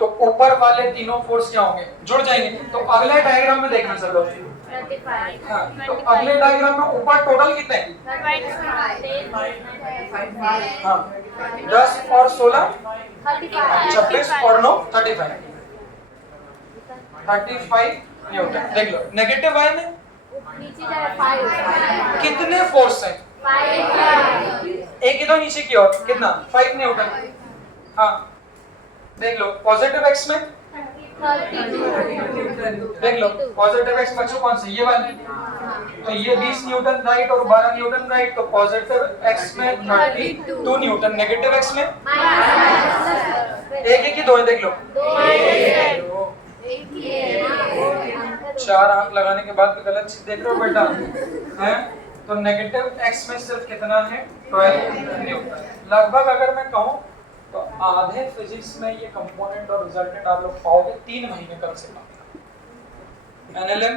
तो ऊपर वाले तीनों फोर्स क्या होंगे? जुड़ जाएंगे। तो अगले डायग्राम में देखना सब लोग। हाँ तो अगले डायग्राम में ऊपर टोटल कितने हैं? हाँ 10 और 16 26 और 9 35 न्यूटन। देख लो नेगेटिव y में कितने फोर्स हैं? एक ही तो नीचे की ओर कितना? 5 न्यूटन। हाँ देख लो पॉजिटिव x में, देख लो पॉजिटिव x बच्चों कौन सी? ये वाली, तो ये 20 न्यूटन राइट और 12 न्यूटन राइट, तो पॉजिटिव x में 32 न्यूटन, नेगेटिव x में एक ही दो है, देख लो 4 आंख लगाने के बाद भी गलत चीज देख रहे हो बेटा, हैं? तो नेगेटिव x में सिर्फ कितना है? 12 न्यूटन। लगभग अगर मैं कहूं तो आधे फिजिक्स में ये कंपोनेंट और रिजल्टेंट आप लोग पाओगे 3 महीने कम से कम। NLM,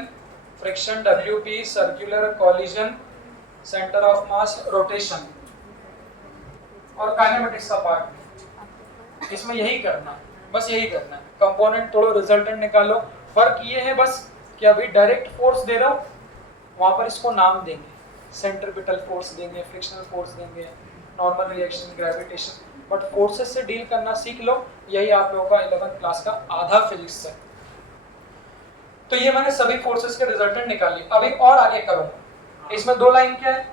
friction, WP, circular collision, centre of mass, rotation और काइनेमेटिक्स का पार्ट, इसमें यही करना, बस यही करना है। कंपोनेंट तोड़ो, रिजल्टेंट निकालो। फर्क ये है बस कि अभी डायरेक्ट फोर्स दे रहा हूं, वहां पर इसको नाम देंगे, सेंट्रीपिटल फोर्स देंगे, फ्रिक्शनल फोर्स देंगे, normal reaction, gravitation, but forces से डील करना सीख लो। यही आप लोगों का 11th क्लास का आधा फिजिक्स है। तो ये मैंने सभी फोर्सेस के रिजल्टेंट निकाल लिए। अभी और आगे करूंगा। इसमें दो लाइन क्या है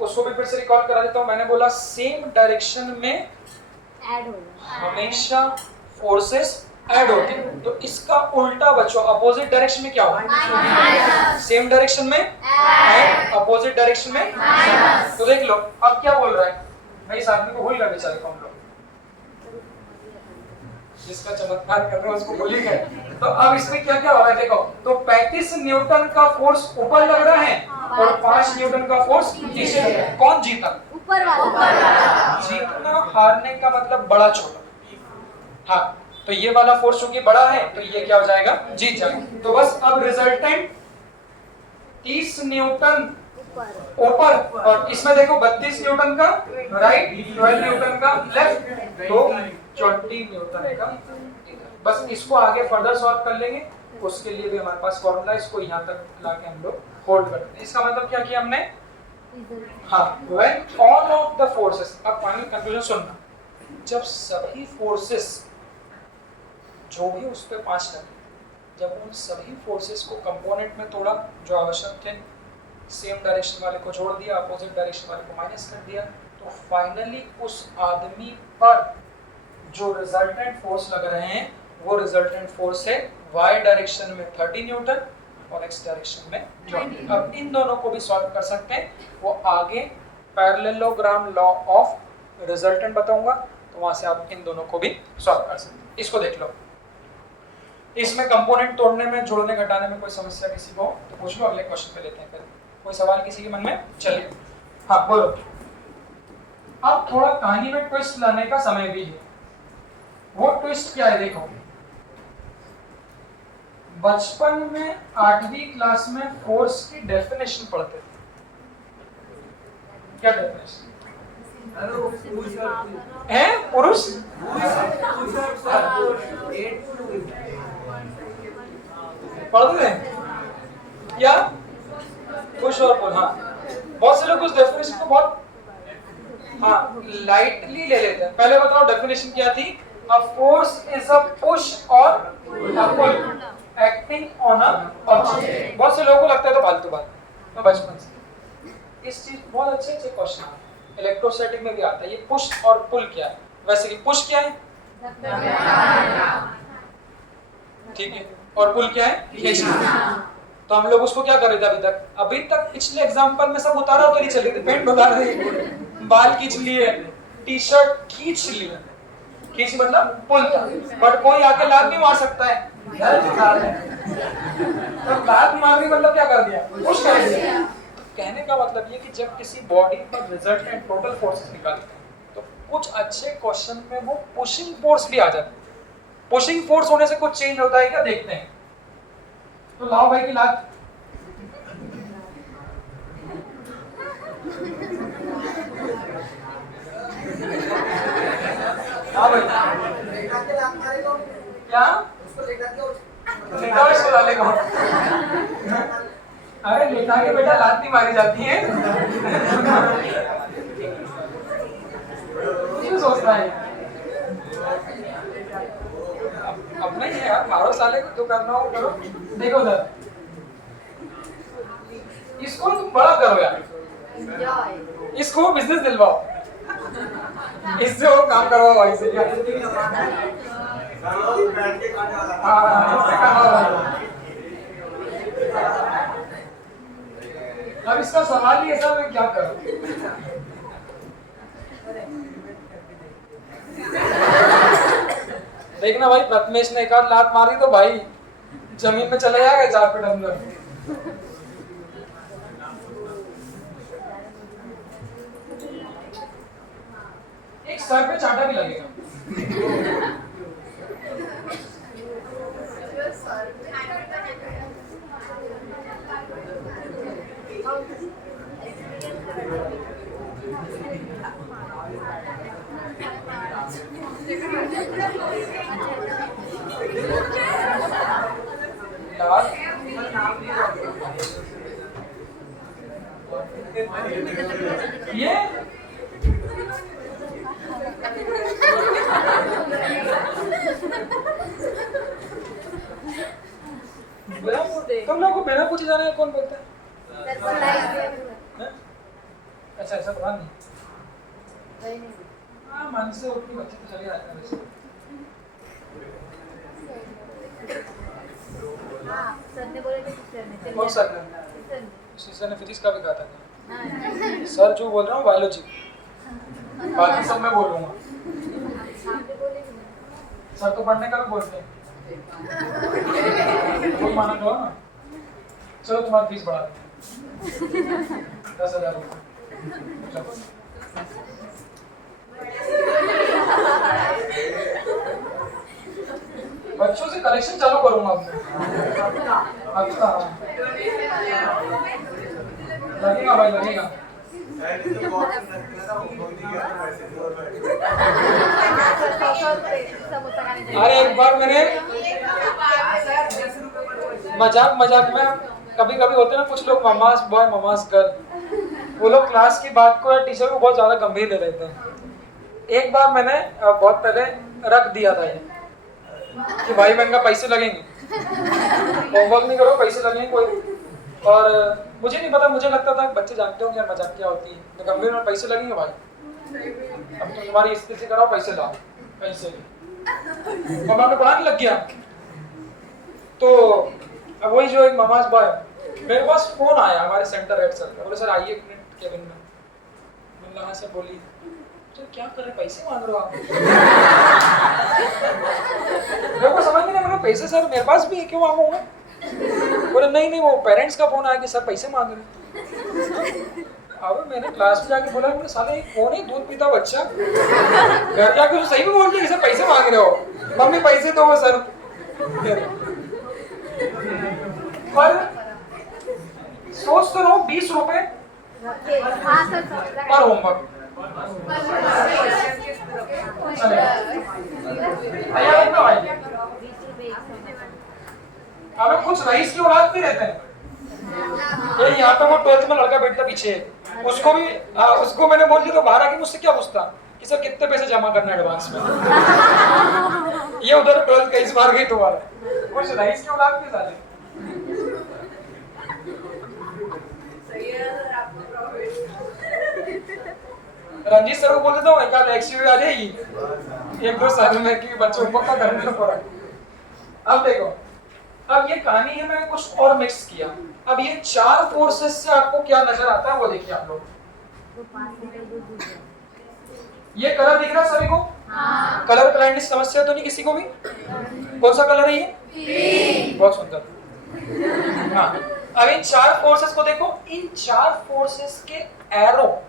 उसको भी फिर से रिकॉल करा देता हूं। मैंने बोला सेम डायरेक्शन में ऐड होगा, हमेशा फोर्सेस ऐड होते हैं, तो इसका उल्टा बच्चों अपोजिट डायरेक्शन में क्या होगा? सेम डायरेक्शन में ऐड, अपोजिट डायरेक्शन में माइनस। तो देख लो अब क्या बोल रहा है भाई, इस आदमी को भूल गए बेचारे को हम लोग, जिसका चमत्कार कर रहे हैं उसको भूल ही गए। तो अब इसमें क्या क्या हो रहा है देखो, तो 35 न्यूटन का फोर्स ऊपर लग रहा है और 5 न्यूटन का फोर्स नीचे लग रहा है। कौन जीता? ऊपर वाला। जीतना हारने का मतलब बड़ा छोटा। हाँ, तो ये वाला फोर्स चूंकि बड़ा है तो ये क्या हो जाएगा? जीत जाएगा। तो बस अब रिजल्टेंट 30 न्यूटन ऊपर और इसमें देखो 32 न्यूटन का राइट, 12 न्यूटन का लेफ्ट, तो 20 न्यूटन का इधर। बस इसको आगे फर्दर सॉल्व कर लेंगे, उसके लिए भी हमारे पास फॉर्मूला, इसको यहाँ तक लाके हम लोग होल्ड कर देते हैं। इसका मतलब क्या किया हमने? हाँ, when all of the forces, अब फाइनल कंक्लूजन सुनना, जब सभी फोर्सेस जो भी उस पे 5 लगे, जब उन सभी फोर्सेस को कंपोनेंट में तोड़ा जो आवश्यक थे, सेम डायरेक्शन वाले को जोड़ दिया, अपोजिट डायरेक्शन वाले को माइनस कर दिया, तो फाइनली उस आदमी पर जो रिजल्टेंट फोर्स लग रहे हैं वो रिजल्टेंट फोर्स है y डायरेक्शन में 30 न्यूटन और x डायरेक्शन में 20। अब इन दोनों को भी सॉल्व कर सकते हैं, वो आगे पैरेललोग्राम लॉ ऑफ रिजल्टेंट बताऊंगा, तो वहां से आप इन दोनों को भी सॉल्व कर सकते हैं। इसको देख लो, इसमें कंपोनेंट तोड़ने में, जोड़ने घटाने में कोई समस्या किसी को तो पूछ लो, अगले क्वेश्चन पे लेते हैं। फिर कोई सवाल किसी के मन में? चलिए हाँ बोलो। अब थोड़ा कहानी में ट्विस्ट लाने का समय भी है। वो ट्विस्ट क्या है देखो, बचपन में 8वीं क्लास में फोर्स की डेफिनेशन पढ़ते थे। क्या डेफिनेशन है? पुरुष पढ़ते थे क्या? पुश और पुल। हाँ, बहुत से लोग उस डेफिनेशन को बहुत लाइटली ले लेते हैं। पहले बताओ डेफिनेशन क्या थी? A force is a push or a pull acting on a object। बहुत से लोगों को लगता है तो फालतू बात, मैं बचपन से इस चीज बहुत अच्छे अच्छे क्वेश्चन आते हैं, इलेक्ट्रोस्टैटिक में भी आता है। ये पुश और पुल क्या है? वैसे कि पुश क्या है? ठीक है, और पुल क्या है? खींचना। तो हम लोग उसको क्या कर रहे थे अभी तक पिछले एग्जांपल में सब उतारा तो नहीं चल रही थी, पेंट उतार रहे, बाल खींच लिए, टी शर्ट खींच लिए, खींच मतलब पुल था, बट कोई आके लात नहीं मार सकता है। तो लात मारनी मतलब क्या कर दिया? पुश कर दिया। कहने का मतलब ये कि जब किसी बॉडी पर रिजल्ट एंड टोटल फोर्सेस निकालते हैं तो कुछ अच्छे क्वेश्चन में वो पुशिंग फोर्स भी आ जाती है। पुशिंग फोर्स होने से कुछ चेंज होता है क्या? देखते हैं। तो लाओ भाई की लात। हाँ भाई, क्या लेटा इसको डाले को? अरे लेटा के बेटा लात नहीं मारी जाती है। कुछ सोचता है अपना ही है यार, मारो साले को, जो करना हो करो। देखो उधर, इसको तुम बड़ा करो यार, इसको बिजनेस दिलवाओ, इससे वो काम करवाओ भाई से। अब इसका सवाल ही ऐसा, मैं क्या करूं? देखना भाई, प्रथमेश ने एक आध लात मारी तो भाई जमीन में चला जाएगा 4 फीट अंदर। एक सर पे चाटा भी लगेगा। ये तुम लोगों को बिना पूछे जाने का कौन बोलता है? अच्छा ऐसा पता नहीं। हाँ मन से उठनी बच्चे तो चले जाते हैं वैसे। कौन सर ने? सर ने फिजिक्स का भी कहा था। सर जो बोल रहा हूँ बायोलॉजी, बाकी सब मैं बोलूँगा। सर तो पढ़ने का भी बोलते हैं। कोई माना तो ना। चलो तुम्हारी फीस बढ़ा देते हैं 10,000 रुपये। बच्चों से कलेक्शन चालू करूंगा अब मैं। अच्छा लगेगा भाई लगेगा। अरे एक बार मैंने मजाक में, कभी कभी होते हैं ना कुछ लोग ममास बॉय ममास गर्ल, वो लोग क्लास की बात को या टीचर को बहुत ज्यादा गंभीर ले लेते हैं। एक बार मैंने बहुत पहले रख दिया था ये कि भाई मैंने पैसे लगेंगे, होमवर्क नहीं करो पैसे लगेंगे कोई। और मुझे नहीं पता, मुझे लगता था बच्चे जानते होंगे यार मजाक क्या होती है, तो गंभीर में पैसे लगेंगे भाई, अब तुम तुम्हारी स्थिति कराओ पैसे लाओ पैसे। और मैं पढ़ाने लग गया। तो अब वही जो एक ममाज बॉय, मेरे पास फोन आया हमारे सेंटर हेड सर का, बोले सर आइए एक मिनट केबिन में। मैंने कहा सर बोलिए। तो क्या कर रहे पैसे मांग रहे हो आप? मेरे को समझ नहीं आया, पैसे सर मेरे पास भी है क्यों मांगूंगा? बोले नहीं वो पेरेंट्स का फोन आया कि सर पैसे मांग रहे। अब मैंने क्लास में जाके बोला मैंने साले कौन है दूध पीता बच्चा, घर जाके तो सही में बोल दिया कि सर पैसे मांग रहे हो, मम्मी पैसे दो सर। पर सोच तो लो 20 रुपए पर होमवर्क। हमें कुछ रईस की औलाद भी रहते हैं। ये यहाँ पे वो 12th में लड़का बैठता पीछे, उसको भी उसको मैंने बोल दिया तो बाहर आके मुझसे क्या पूछता कि सर कितने पैसे जमा करना है एडवांस में। ये उधर 12th कई बार गई तुम्हारा, कुछ रईस की औलाद भी साले। रंजीत सर को बोल देता हूँ एक आध एक्सयूवी आ जाएगी 1-2 साल में कि बच्चों को पक्का करना पड़ा। अब देखो, अब ये कहानी है मैंने कुछ और मिक्स किया। अब ये 4 फोर्सेस से आपको क्या नजर आता है वो देखिए आप लोग। ये कलर दिख रहा है सभी को? कलर ब्लाइंडनेस समस्या तो नहीं किसी को भी? कौन सा कलर है ये? बहुत सुंदर। हाँ, अब इन 4 फोर्सेस को देखो, इन 4 फोर्सेस के arrow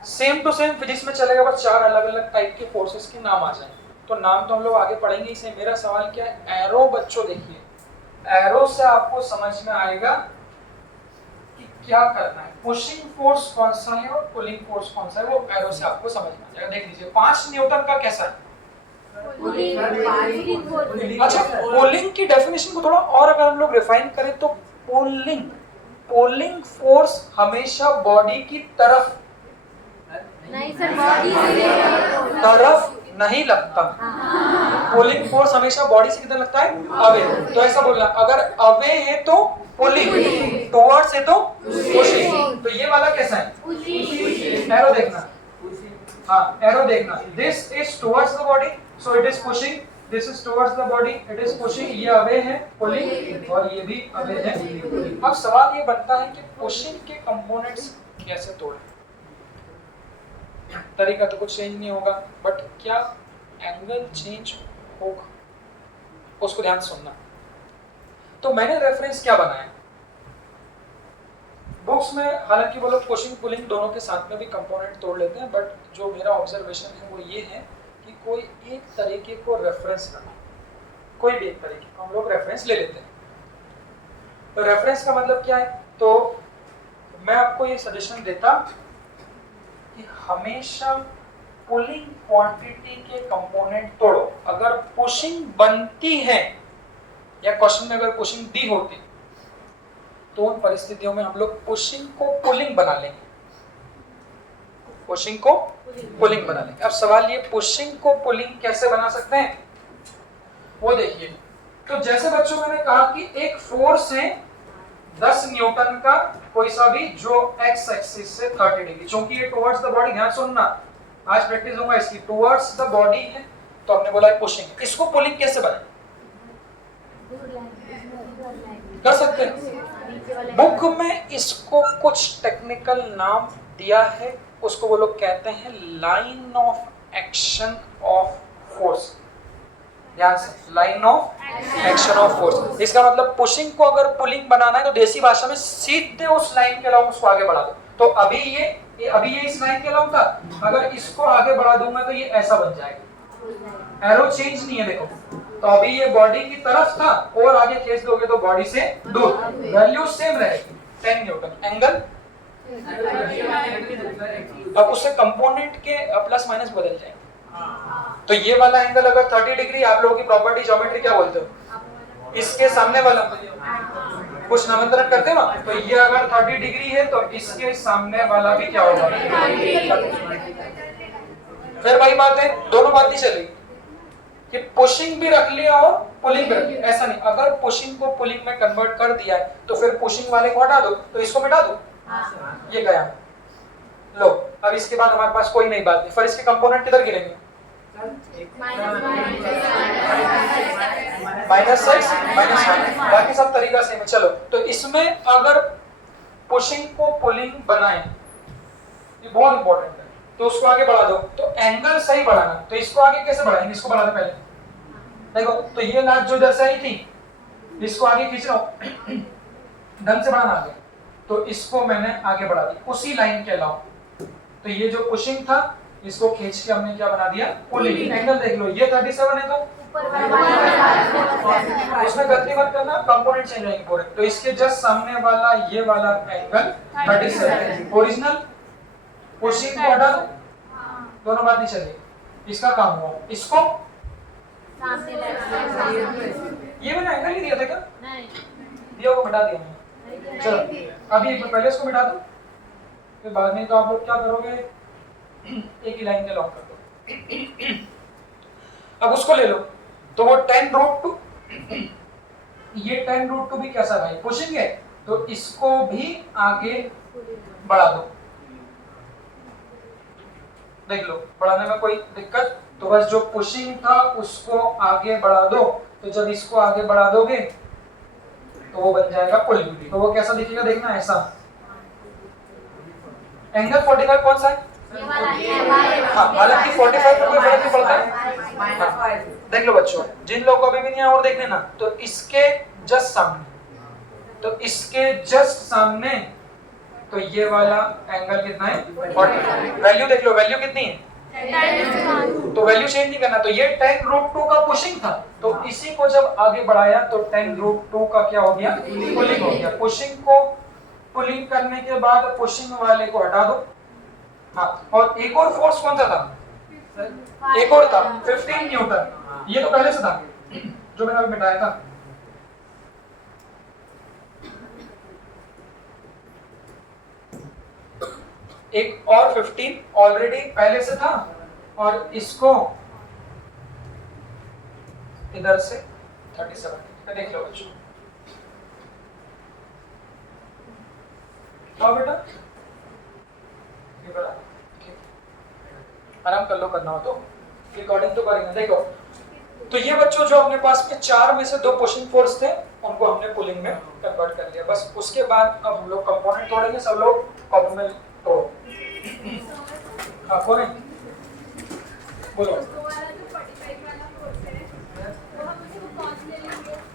same to same physics में चलेगा, बस 4 अलग अलग टाइप के फोर्सेस के नाम आ जाए। तो नाम तो हम लोग आगे पढ़ेंगे इसे। मेरा सवाल क्या है, एरो बच्चों देखिए, एरो से आपको समझ में आएगा कि क्या करना है। पुशिंग फोर्स कौन सा है और पुलिंग फोर्स कौन सा है, वो एरो से आपको समझ में आ जाएगा। देख लीजिए 5 न्यूटन का कैसा है? अच्छा, पुलिंग की डेफिनेशन को थोड़ा और अगर हम लोग रिफाइन करें तो पुलिंग फोर्स हमेशा बॉडी की तरफ नहीं सर, बॉडी से तरफ नहीं लगता। पुलिंग फोर्स हमेशा बॉडी से किधर लगता है? अवे। तो ऐसा बोलना, अगर अवे है तो पुलिंग, टुवर्ड्स है तो पुशिंग। तो ये वाला कैसा है? एरो देखना, हाँ एरो देखना। This is towards the body so it is pushing, this is towards the body it is pushing. ये अवे है पुलिंग और ये भी अवे है पुलिंग। अब सवाल ये बनता है कि पुशिंग के कंपोनेंट्स कैसे तोड़ें? तरीका तो कुछ चेंज नहीं होगा, बट क्या एंगल चेंज होगा उसको ध्यान से सुनना। तो मैंने रेफरेंस क्या बनाया बुक्स में, हालांकि वो लोग पुशिंग पुलिंग दोनों के साथ में भी कंपोनेंट तोड़ लेते हैं, बट जो मेरा ऑब्जर्वेशन है वो ये है कि कोई एक तरीके को रेफरेंस करना, कोई भी एक तरीके को हम लोग रेफरेंस ले लेते हैं। तो रेफरेंस का मतलब क्या है? तो मैं आपको ये सजेशन देता कि हमेशा पुलिंग क्वांटिटी के कंपोनेंट तोड़ो। अगर पुशिंग बनती है या क्वेश्चन में अगर पुशिंग दी होती तो उन परिस्थितियों में हम लोग पुशिंग को पुलिंग बना लेंगे, पुशिंग को पुलिंग बना लेंगे। अब सवाल ये पुशिंग को पुलिंग कैसे बना सकते हैं वो देखिए। तो जैसे बच्चों मैंने कहा कि एक फोर्स है 10 न्यूटन का कोई सा भी जो एक्स एक्सिस से 30 डिग्री, क्योंकि ये टुवर्ड्स द बॉडी, ध्यान सुनना आज प्रैक्टिस होगा इसकी, टुवर्ड्स द बॉडी है तो हमने बोला पुशिंग। इसको पुलिंग कैसे बनाए कर सकते हैं, बुक में इसको कुछ टेक्निकल नाम दिया है, उसको वो लोग कहते हैं line of action of force. ध्यान से, line of action of force, इसका मतलब पुशिंग को अगर पुलिंग बनाना है तो देसी भाषा में सीधे उस लाइन के अलाउंग उसको आगे बढ़ा दो। तो अभी ये इस लाइन के अलाउंग था, अगर इसको आगे बढ़ा दूंगा तो ये ऐसा बन जाएगा, एरो चेंज नहीं है देखो। तो अभी ये बॉडी की तरफ था और आगे खींच दोगे तो बॉडी से दूर, वैल्यू सेम रहेगी 10 न्यूटन। एंगल अब उससे कंपोनेंट के प्लस माइनस बदल जाएंगे। तो ये वाला एंगल अगर 30 डिग्री, आप लोगों की प्रॉपर्टी ज्योमेट्री क्या बोलते हो, इसके सामने वाला कुछ नामांतरण करते हो ना, तो ये अगर 30 डिग्री है तो इसके सामने वाला भी क्या होगा। फिर वही बात है, दोनों बात ही चलेगी कि पुशिंग भी रख लिया और पुलिंग भी रख लिया। ऐसा नहीं, अगर पुशिंग को पुलिंग में कन्वर्ट कर दिया है तो फिर पुशिंग वाले को हटा दो तो इसको मिटा दो, ये गया। लो अब इसके बाद हमारे पास कोई नई बात नहीं, फिर इसके कंपोनेंट किधर गिरेंगे, -6 -1, बाकी सब तरीका सेम है। चलो तो इसमें अगर पुशिंग को पुलिंग बनाए, ये बहुत इंपॉर्टेंट है, तो उसको आगे बढ़ा दो तो एंगल सही बढ़ाना। तो इसको आगे कैसे बढ़ाएंगे, इसको बढ़ा दो पहले, देखो तो ये लाट जो इधर से आई थी इसको आगे खींच रहा हूं ढंग से बढ़ाना आगे, तो इसको मैंने आगे बढ़ा दी उसी लाइन के अलावा। तो ये जो पुशिंग था इसको खींच के हमने क्या बना दिया, पुलिंग। एंगल देख लो, ये 37 है तो इसमें गलती मत करना, कंपोनेंट चेंज होंगे पूरे। तो इसके जस्ट सामने वाला ये वाला एंगल 37 ओरिजिनल, पुशिंग को हटा दो, दोनों बात नहीं चलेगी, इसका काम हुआ। इसको ये मैंने एंगल ही दिया था क्या, दिया वो हटा दिया मैंने। चलो अभी एक बार पहले इसको मिटा दो, फिर बाद में तो आप लोग क्या करोगे, एक ही लाइन के लॉक कर दो। अब उसको ले लो तो वो 10√2, ये 10√2 भी कैसा भाई पुशिंग है, तो इसको भी आगे बढ़ा दो। देख लो बढ़ाने में कोई दिक्कत, तो बस जो पुशिंग था उसको आगे बढ़ा दो, तो जब इसको आगे बढ़ा दोगे तो वो बन जाएगा पुलिंग। तो वो कैसा दिखेगा देखना, ऐसा। एंगल 45 कौन सा है, हाँ हालांकि 45 में कोई फर्क नहीं पड़ता है। देख लो बच्चों, जिन लोगों को अभी भी नहीं आया और देखने ना, तो इसके जस्ट सामने, तो इसके जस्ट सामने तो ये वाला एंगल कितना है 45। वैल्यू देख लो, वैल्यू कितनी है, तो वैल्यू चेंज नहीं करना। तो ये 10√2 का पुशिंग था, तो इसी को जब आगे बढ़ाया तो 10√2 का क्या हो गया, पुलिंग हो गया। पुशिंग को पुलिंग करने के बाद पुशिंग वाले को हटा दो। हाँ, और एक और फोर्स कौन सा था, एक और था 15 न्यूटन, ये तो पहले से था जो मैंने अभी मिटाया था। एक और 15 ऑलरेडी पहले से था, और इसको इधर से 37। देख लो बच्चों, हाँ बेटा आराम कर लो, करना हो तो रिकॉर्डिंग तो करेंगे। देखो तो ये बच्चों जो अपने पास में 4 में से 2 पुशिंग फोर्स थे उनको हमने पुलिंग में कन्वर्ट कर लिया। बस उसके बाद अब हम लोग कंपोनेंट तोड़ेंगे, सब लोग कॉपी में तोड़ो। हाँ कौन है, बोलो।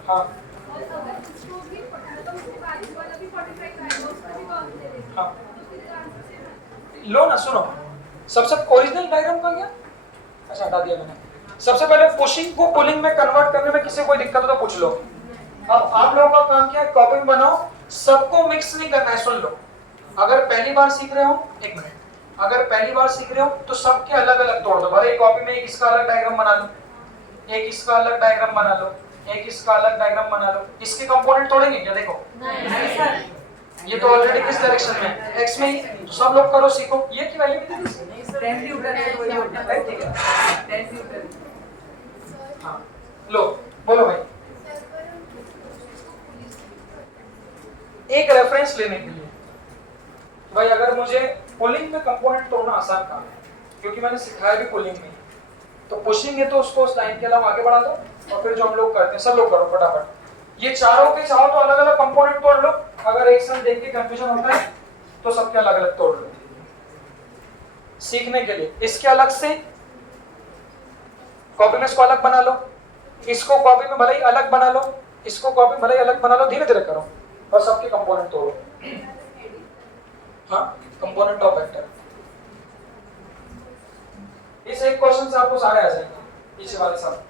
हाँ हाँ लो ना, सुनो, सबसे ओरिजिनल डायग्राम का क्या, अच्छा हटा दिया मैंने। सबसे पहले पुशिंग को पुलिंग में कन्वर्ट करने में किसी कोई दिक्कत हो तो पूछ लो। अब आप लोगों का काम क्या है, कॉपी में बनाओ, सबको मिक्स नहीं करना है। सुन लो, अगर पहली बार सीख रहे हो, एक मिनट, अगर पहली बार सीख रहे हो तो सबके अलग अलग तोड़ दो। भले कॉपी में एक इसका अलग डायग्राम बना लो, एक इसका अलग डायग्राम बना लो, एक इसका अलग डायग्राम बना लो। इसके कंपोनेंट तोड़ेंगे क्या, देखो नहीं सर, ये तो ऑलरेडी किस डायरेक्शन में है, एक्स में ही, तो सब लोग करो, सीखो। ये की वैल्यू कितनी थी, 10 न्यूटन है, वही होता है, ठीक है 10 न्यूटन। हाँ लो बोलो भाई। एक रेफरेंस लेने के लिए भाई अगर मुझे पुलिंग में कंपोनेंट तोड़ना आसान काम है क्योंकि मैंने सिखाया भी पुलिंग में, तो पुशिंग है तो उसको उस लाइन के अलावा आगे बढ़ा दो और फिर जो हम लोग करते हैं सब लोग करो फटाफट। ये चारों के चारों तो अलग अलग कंपोनेंट तोड़ लो, अगर एक साथ देख के कंफ्यूजन होता है तो सबके अलग अलग तोड़ लो सीखने के लिए। इसके अलग से कॉपी में इसको अलग बना लो, इसको कॉपी में भले ही अलग बना लो, इसको कॉपी भले ही अलग बना लो, धीरे धीरे करो और सबके कंपोनेंट तोड़ो। हाँ, कंपोनेंट ऑफ वेक्टर। इस एक क्वेश्चन से आपको सारे आ जाएंगे पीछे वाले सब।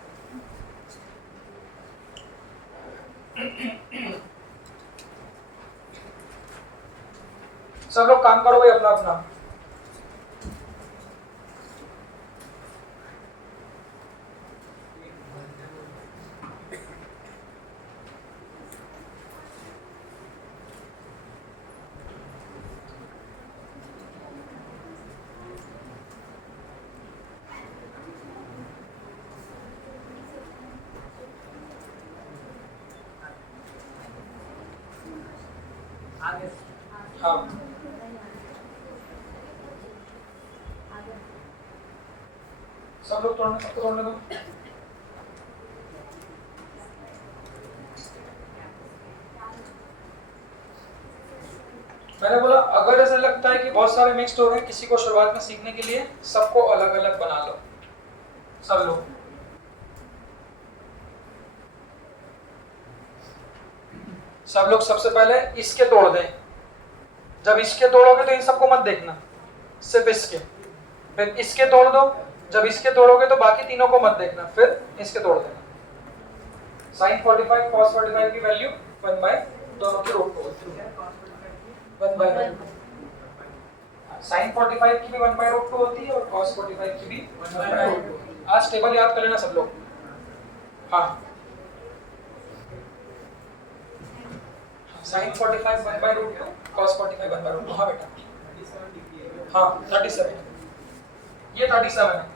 सब लोग काम करो भाई अपना अपना। हाँ सब लोग तोड़ने, सबको तोड़ने दो। मैंने बोला अगर ऐसा लगता है कि बहुत सारे मिक्स्ड हो गए किसी को शुरुआत में सीखने के लिए, सबको अलग अलग बना लो सब लोग। सब लोग सबसे पहले इसके तोड़ दें। जब इसके तोड़ोगे तो इन सबको मत देखना, सिर्फ इसके। फिर इसके तोड़ दो, जब इसके तोड़ोगे तो बाकी तीनों को मत देखना, फिर इसके तोड़ देना। sin 45 cos 45 की वैल्यू 1 बाय दोनों की रूट 2 1 बाय sin 45 की भी 1 बाय रूट 2 होती है और cos 45 की भी 1 बाय रूट 2। आज टेबल याद कर लेना सब लोग। हाँ sin 45 1 by root 2 cos 45 1 by root 2। हाँ बेटा हाँ 37 ये 37 है।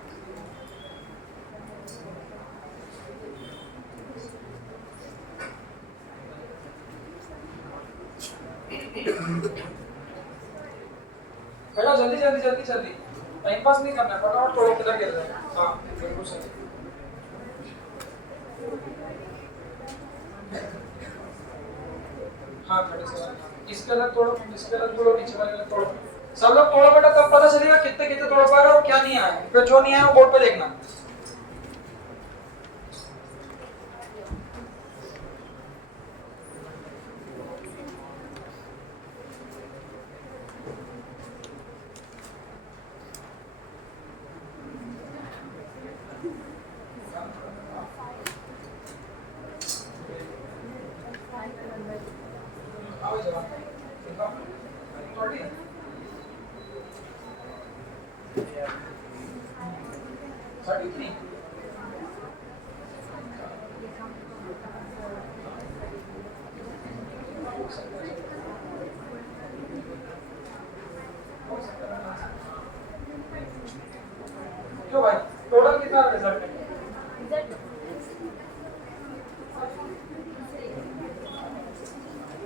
बेटा जल्दी जल्दी जल्दी जल्दी, टाइम पास नहीं करना, फटाफट तोड़ो किधर गिर रहे हैं। हाँ बिल्कुल सही। हाँ 37 इसके अलग तोड़ो, इसके अलग तोड़ो, नीचे वाले अलग तोड़ो। सब लोग तोड़ो बेटा, तब पता चलेगा कितने कितने तोड़ पा रहे हो, क्या नहीं आया। फिर जो नहीं आया वो बोर्ड पे देखना। आओ जरा देखो तोड़ी 33 क्यों भाई टोटल कितना रिजल्ट है?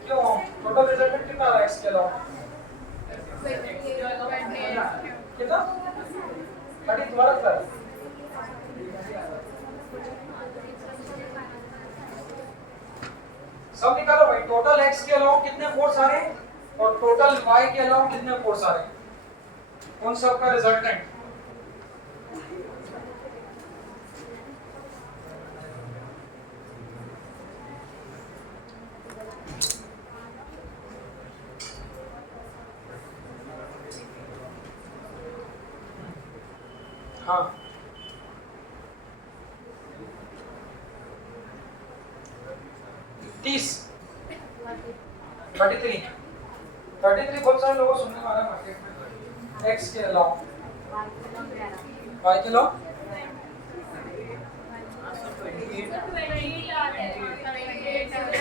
क्यों टोटल रिजल्ट कितना आ रहा है इसके अलावा? कितना 30 दोबारा कर। सब निकालो भाई, टोटल x के अलावा कितने फोर्स आ रहे हैं और टोटल y के अलावा कितने फोर्स आ रहे हैं, उन सब का रिजल्टेंट। हाँ 30 33 बहुत सारे लोगों सुनने वाला मार्केट में। x के अलावा y के अलावा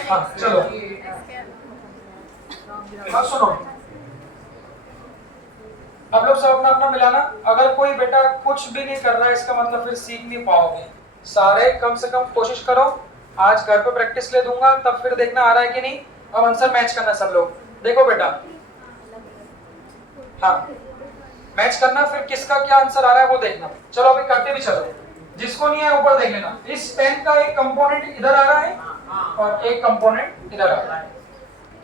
हाँ चलो अब सुनो, अब लोग सब अपना अपना मिलाना। अगर कोई बेटा कुछ भी नहीं कर रहा है इसका मतलब फिर सीख नहीं पाओगे। सारे कम से कम कोशिश करो, आज घर पे प्रैक्टिस ले दूंगा तब फिर देखना आ रहा है कि नहीं। अब आंसर मैच करना सब लोग। देखो बेटा, हाँ मैच करना, फिर किसका क्या आंसर आ रहा है वो देखना। चलो अभी करते भी चलो, जिसको नहीं है ऊपर देख लेना। इस पेन का एक कंपोनेंट इधर आ रहा है और एक कंपोनेंट इधर आ रहा है।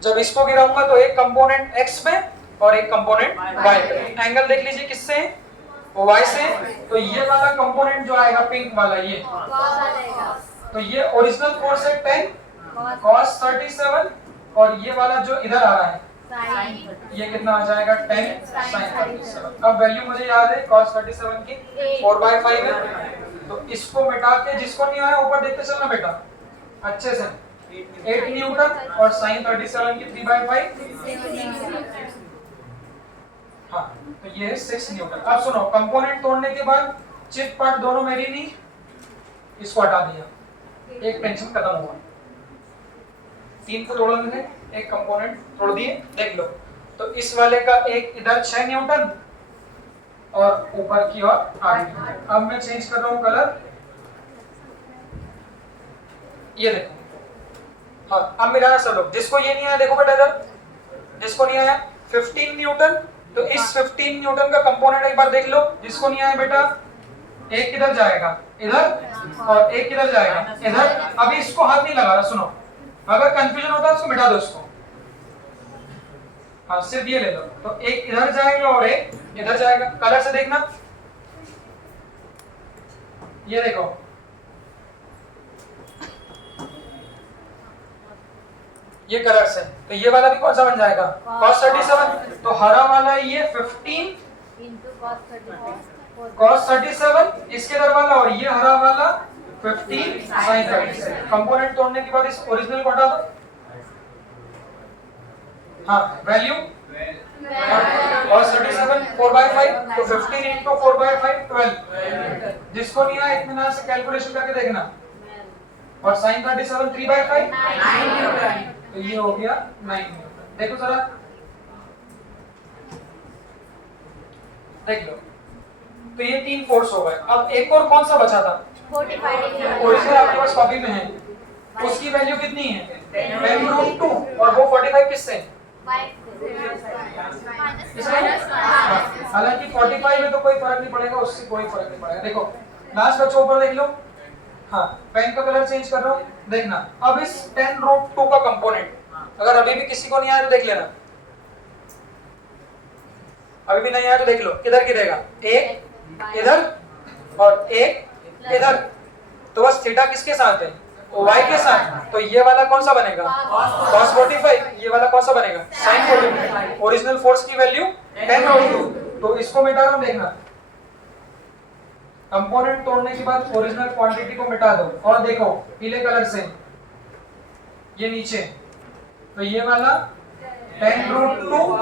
जब इसको गिराऊंगा तो एक कंपोनेंट x में और एक कंपोनेंट y पे। एंगल देख लीजिए किससे है, वो y से। तो ये वाला कंपोनेंट जो आएगा पिंक वाला, ये तो ये ओरिजिनल फोर्स है 10 cos 37, और ये वाला जो इधर आ रहा है ये कितना आ जाएगा 10 sin 37। अब वैल्यू मुझे याद है cos 37 की 4/5 है। तो इसको मिटा के, जिसको नहीं आया ऊपर देखते चलना बेटा अच्छे से, 8 न्यूटन और sin 37 की 3/5। हाँ तो ये है 6 न्यूटन। अब सुनो, कंपोनेंट तोड़ने के बाद चिप पार्ट दोनों मेरी नहीं, इसको हटा दिया, एक टेंशन खत्म हुआ। 3 को तोड़ने थे, एक कंपोनेंट तोड़ दिए। देख लो, तो इस वाले का एक इधर 6 न्यूटन और ऊपर की ओर 8 न्यूटन। अब मैं चेंज कर रहा हूं कलर, ये देखो। हाँ अब मिलाना सब लोग, जिसको ये नहीं आया देखो बेटा इधर, जिसको नहीं आया 15 न्यूटन, तो इस 15 न्यूटन का कंपोनेंट एक बार देख लो। जिसको नहीं आया बेटा, एक किधर जाएगा इधर और एक किधर जाएगा इधर। अभी इसको हाथ नहीं लगा रहा, सुनो, अगर कंफ्यूजन होता है उसको मिटा दो इसको। हाँ सिर्फ ये ले लो, तो एक इधर जाएगा और एक इधर जाएगा। कलर से देखना, ये देखो, ये कलर से, तो ये वाला भी कौन सा बन जाएगा cos 37। तो हरा वाला ये 15 cos 37, इसके इधर वाला, और ये हरा वाला 15 sin 37। कंपोनेंट तोड़ने के बाद इस ओरिजिनल को हटा दो। हाँ वैल्यू cos 37 4/5, तो 15 into 4/5 12। जिसको नहीं आया इत्मीनान से कैलकुलेशन करके देखना। और sin 37 3/5 9, तो ये हो गया 9 न्यूटन। देखो जरा, देख लो, तो ये 3 फोर्स हो गए। अब एक और कौन सा बचा था, 45 ओरिजिनल आपके पास कॉपी में है, उसकी वैल्यू कितनी है 10√2, और वो 45 किससे, हालांकि 45 में तो कोई फर्क नहीं पड़ेगा, उससे कोई फर्क नहीं पड़ेगा। देखो लास्ट बच्चों ऊपर देख लो, हाँ पेन का कलर चेंज कर रहा हूँ, देखना। अब इस 10√2 का कंपोनेंट अगर अभी भी किसी को नहीं आया तो देख लेना, अभी भी नहीं आया तो देख लो, किधर गिरेगा, एक इधर और एक इधर। तो बस थीटा किसके साथ है, y के साथ। तो ये वाला कौन सा बनेगा cos 45, ये वाला कौन सा बनेगा sin 45। ओरिजिनल फोर्स की वैल्यू 10√2, तो इसको मिटा रहा हूं, देखना। कंपोनेंट तोड़ने के बाद ओरिजिनल क्वांटिटी को मिटा दो, और देखो पीले कलर से ये नीचे, तो ये वाला 10√2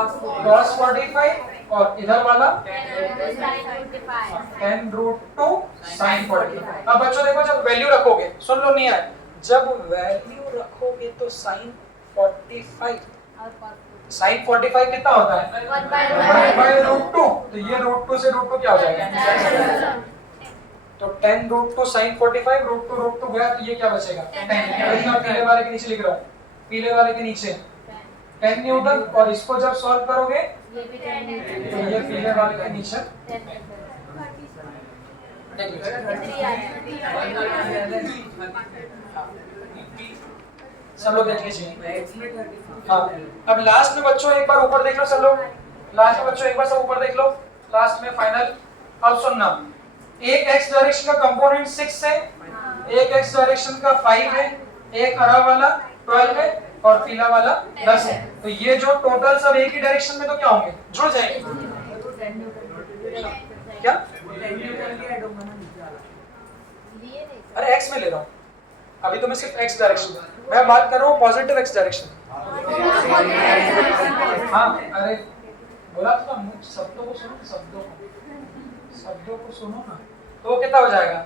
cos 45, और इधर वाला 10√2 sin 45। अब बच्चों देखो, जब वैल्यू रखोगे, सुन लो नहीं आया, जब वैल्यू रखोगे तो sin 45 कितना होता है 1/√2, तो ये √2 से √2 क्या हो जाएगा, तो 10√2 sin 45, √2 गया, तो ये क्या बचेगा 10। मैं पीले वाले के नीचे लिख रहा हूँ, पीले वाले के नीचे 10 न्यूटन, और इसको जब सॉल्व करोगे तो ये पीले वाले के नीचे सब लोग देख लीजिए। हाँ अब लास्ट में बच्चों एक बार ऊपर देख लो सब लोग, लास्ट में बच्चों एक बार सब ऊपर देख लो, लास्ट में फाइनल। अब सुनना, एक x डायरेक्शन का कंपोनेंट 6 है, एक x डायरेक्शन का 5 है, एक हरा वाला 12 है और पीला वाला 10 है। तो ये जो टोटल सब एक ही डायरेक्शन में तो क्या होंगे, जुड़ जाएंगे। क्या अरे x में ले रहा हूँ, अभी तो मैं सिर्फ x डायरेक्शन, मैं बात कर रहा हूँ पॉजिटिव x डायरेक्शन। हाँ अरे बोला तो ना, शब्दों को सुनो, शब्दों को सुनो ना। तो वो कितना हो जाएगा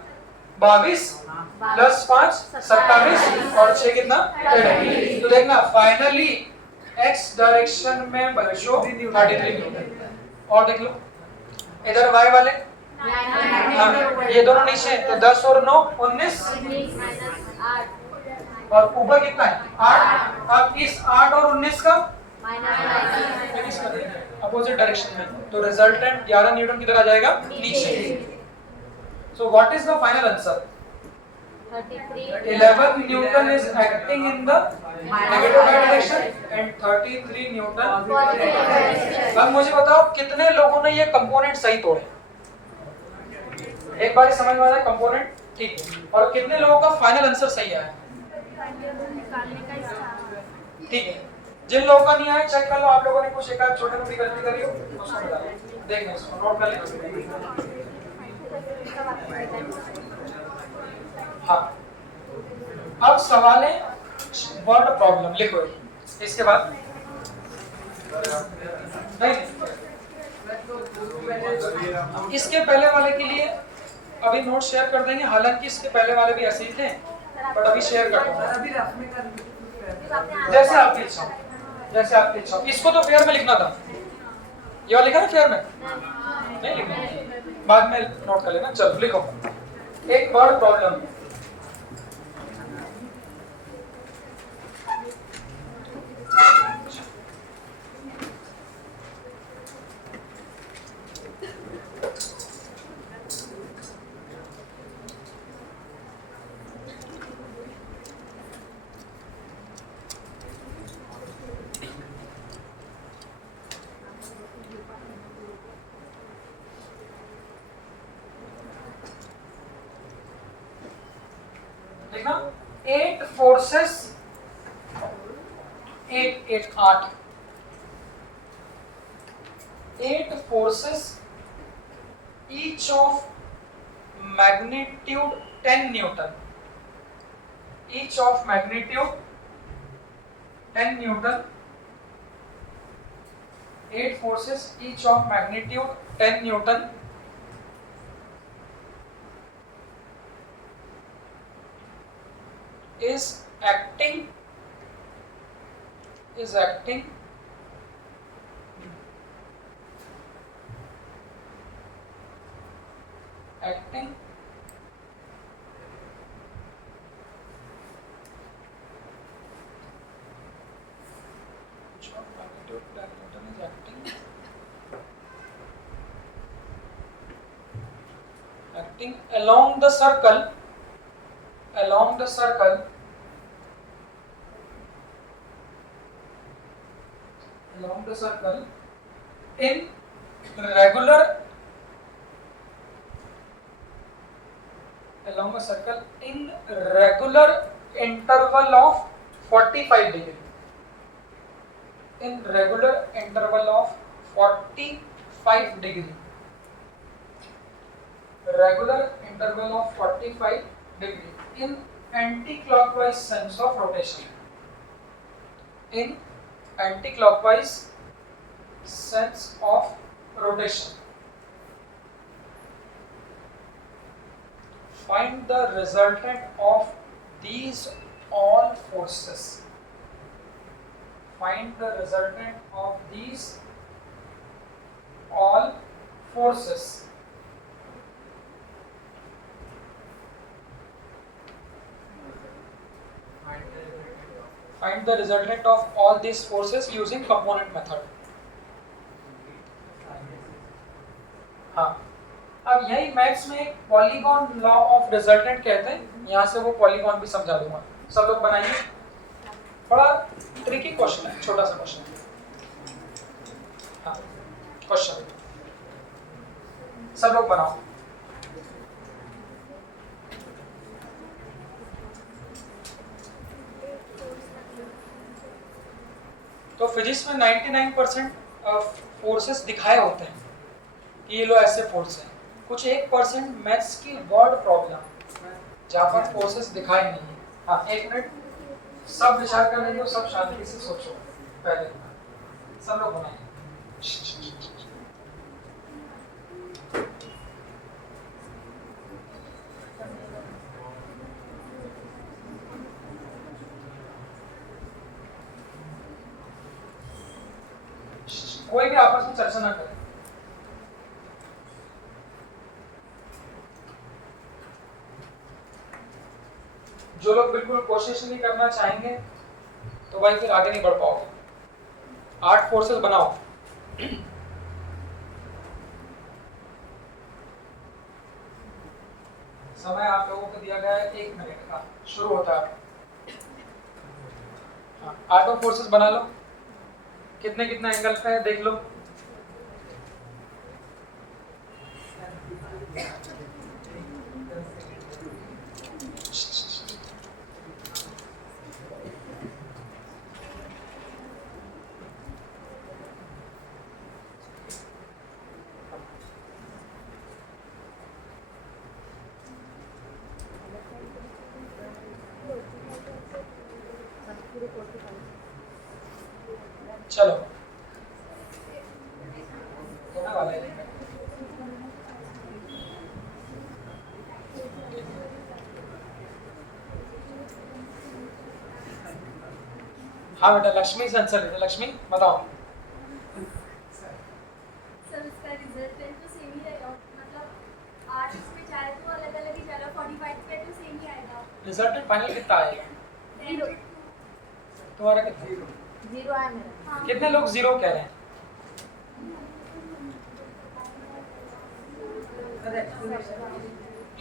22 + 5 27, और 6 कितना 33। तो देखना फाइनली x डायरेक्शन में बच्चों 33 न्यूटन। और देख लो इधर y वाले, हाँ ये दोनों नीचे, तो 10 और 9 19, और ऊपर कितना है 8। अब इस 8 और 19 का माइनस कर देंगे अपोजिट डायरेक्शन में, तो रिजल्टेंट 11 न्यूटन किधर आ जाएगा नीचे। So what is the final answer? 11 Newton is acting in the negative direction and 33 Newton. अब मुझे बताओ कितने लोगों ने ये कंपोनेंट सही तोड़े? एक बार समझ में आ रहा है कंपोनेंट ठीक है, और कितने लोगों का फाइनल आंसर सही आया? ठीक है, जिन लोगों का नहीं आया चेक कर लो, आप लोगों ने कुछ एक आध छोटी मोटी गलती करी हो उसको बता दो, देखना इसको नोट कर लें। हाँ, अब सवाल है वर्ड प्रॉब्लम लिखो, इसके बाद नहीं, इसके पहले वाले के लिए अभी नोट शेयर कर देंगे, हालांकि इसके पहले वाले भी ऐसे ही थे बट अभी शेयर कर दूंगा अभी रफ में कर लो। जैसे आपकी इच्छा हो, जैसे आपकी इच्छा हो। इसको तो फेयर में लिखना था, ये वाला लिखा ना फेयर में, नहीं लिखना, बाद में नोट कर लेना। चलो लिखो, एक वर्ड प्रॉब्लम। देखना 8 forces, 8 forces each of magnitude 10 Newton, each of magnitude 10 Newton, 8 forces each of magnitude 10 Newton is acting acting along the circle in regular interval of 45 degree, in regular interval of 45 degree, regular interval of 45 degree in anti-clockwise sense of rotation, in anti-clockwise sense of rotation. Find the resultant of these all forces. Find the resultant of these all forces. Find the resultant of all these forces using component method. हाँ, अब यही maths में polygon law of resultant कहते हैं, यहाँ से वो polygon भी समझा दूंगा। सब लोग बनाइए, बड़ा ट्रिकी क्वेश्चन है, छोटा सा क्वेश्चन। हाँ, क्वेश्चन सब लोग बनाओ। तो फिजिक्स में 99% फोर्सेस दिखाए होते हैं कि ये लो ऐसे फोर्स हैं, कुछ 1% मैथ्स की वर्ड प्रॉब्लम जहाँ पर फोर्सेस दिखाए नहीं है। हाँ, 1 मिनट, सब विचार करने दो, सब शांति से सोचो, पहले सब लोग बनाए। कोई भी आपस में चर्चा ना करे। जो लोग बिल्कुल कोशिश नहीं करना चाहेंगे तो भाई फिर आगे नहीं बढ़ पाओगे। 8 फोर्सेस बनाओ। समय आप लोगों को दिया गया है 1 मिनट का, शुरू होता है। हाँ, 8 फोर्सेस बना लो। कितने कितना एंगल पे है देख लो। चलो होने वाला है। हाँ बेटा, लक्ष्मी से आंसर देते। लक्ष्मी बताओ। सर इसका रिजल्टेंट तो सेम ही रहेगा, मतलब 8 इसमें चाहे तो अलग अलग ही चला, 45 पे तो सेम ही आएगा। रिजल्टेंट फाइनल कितना आएगा 0 तुम्हारा? कितना? 0 आया मेरा। हाँ। कितने लोग 0 कह रहे हैं?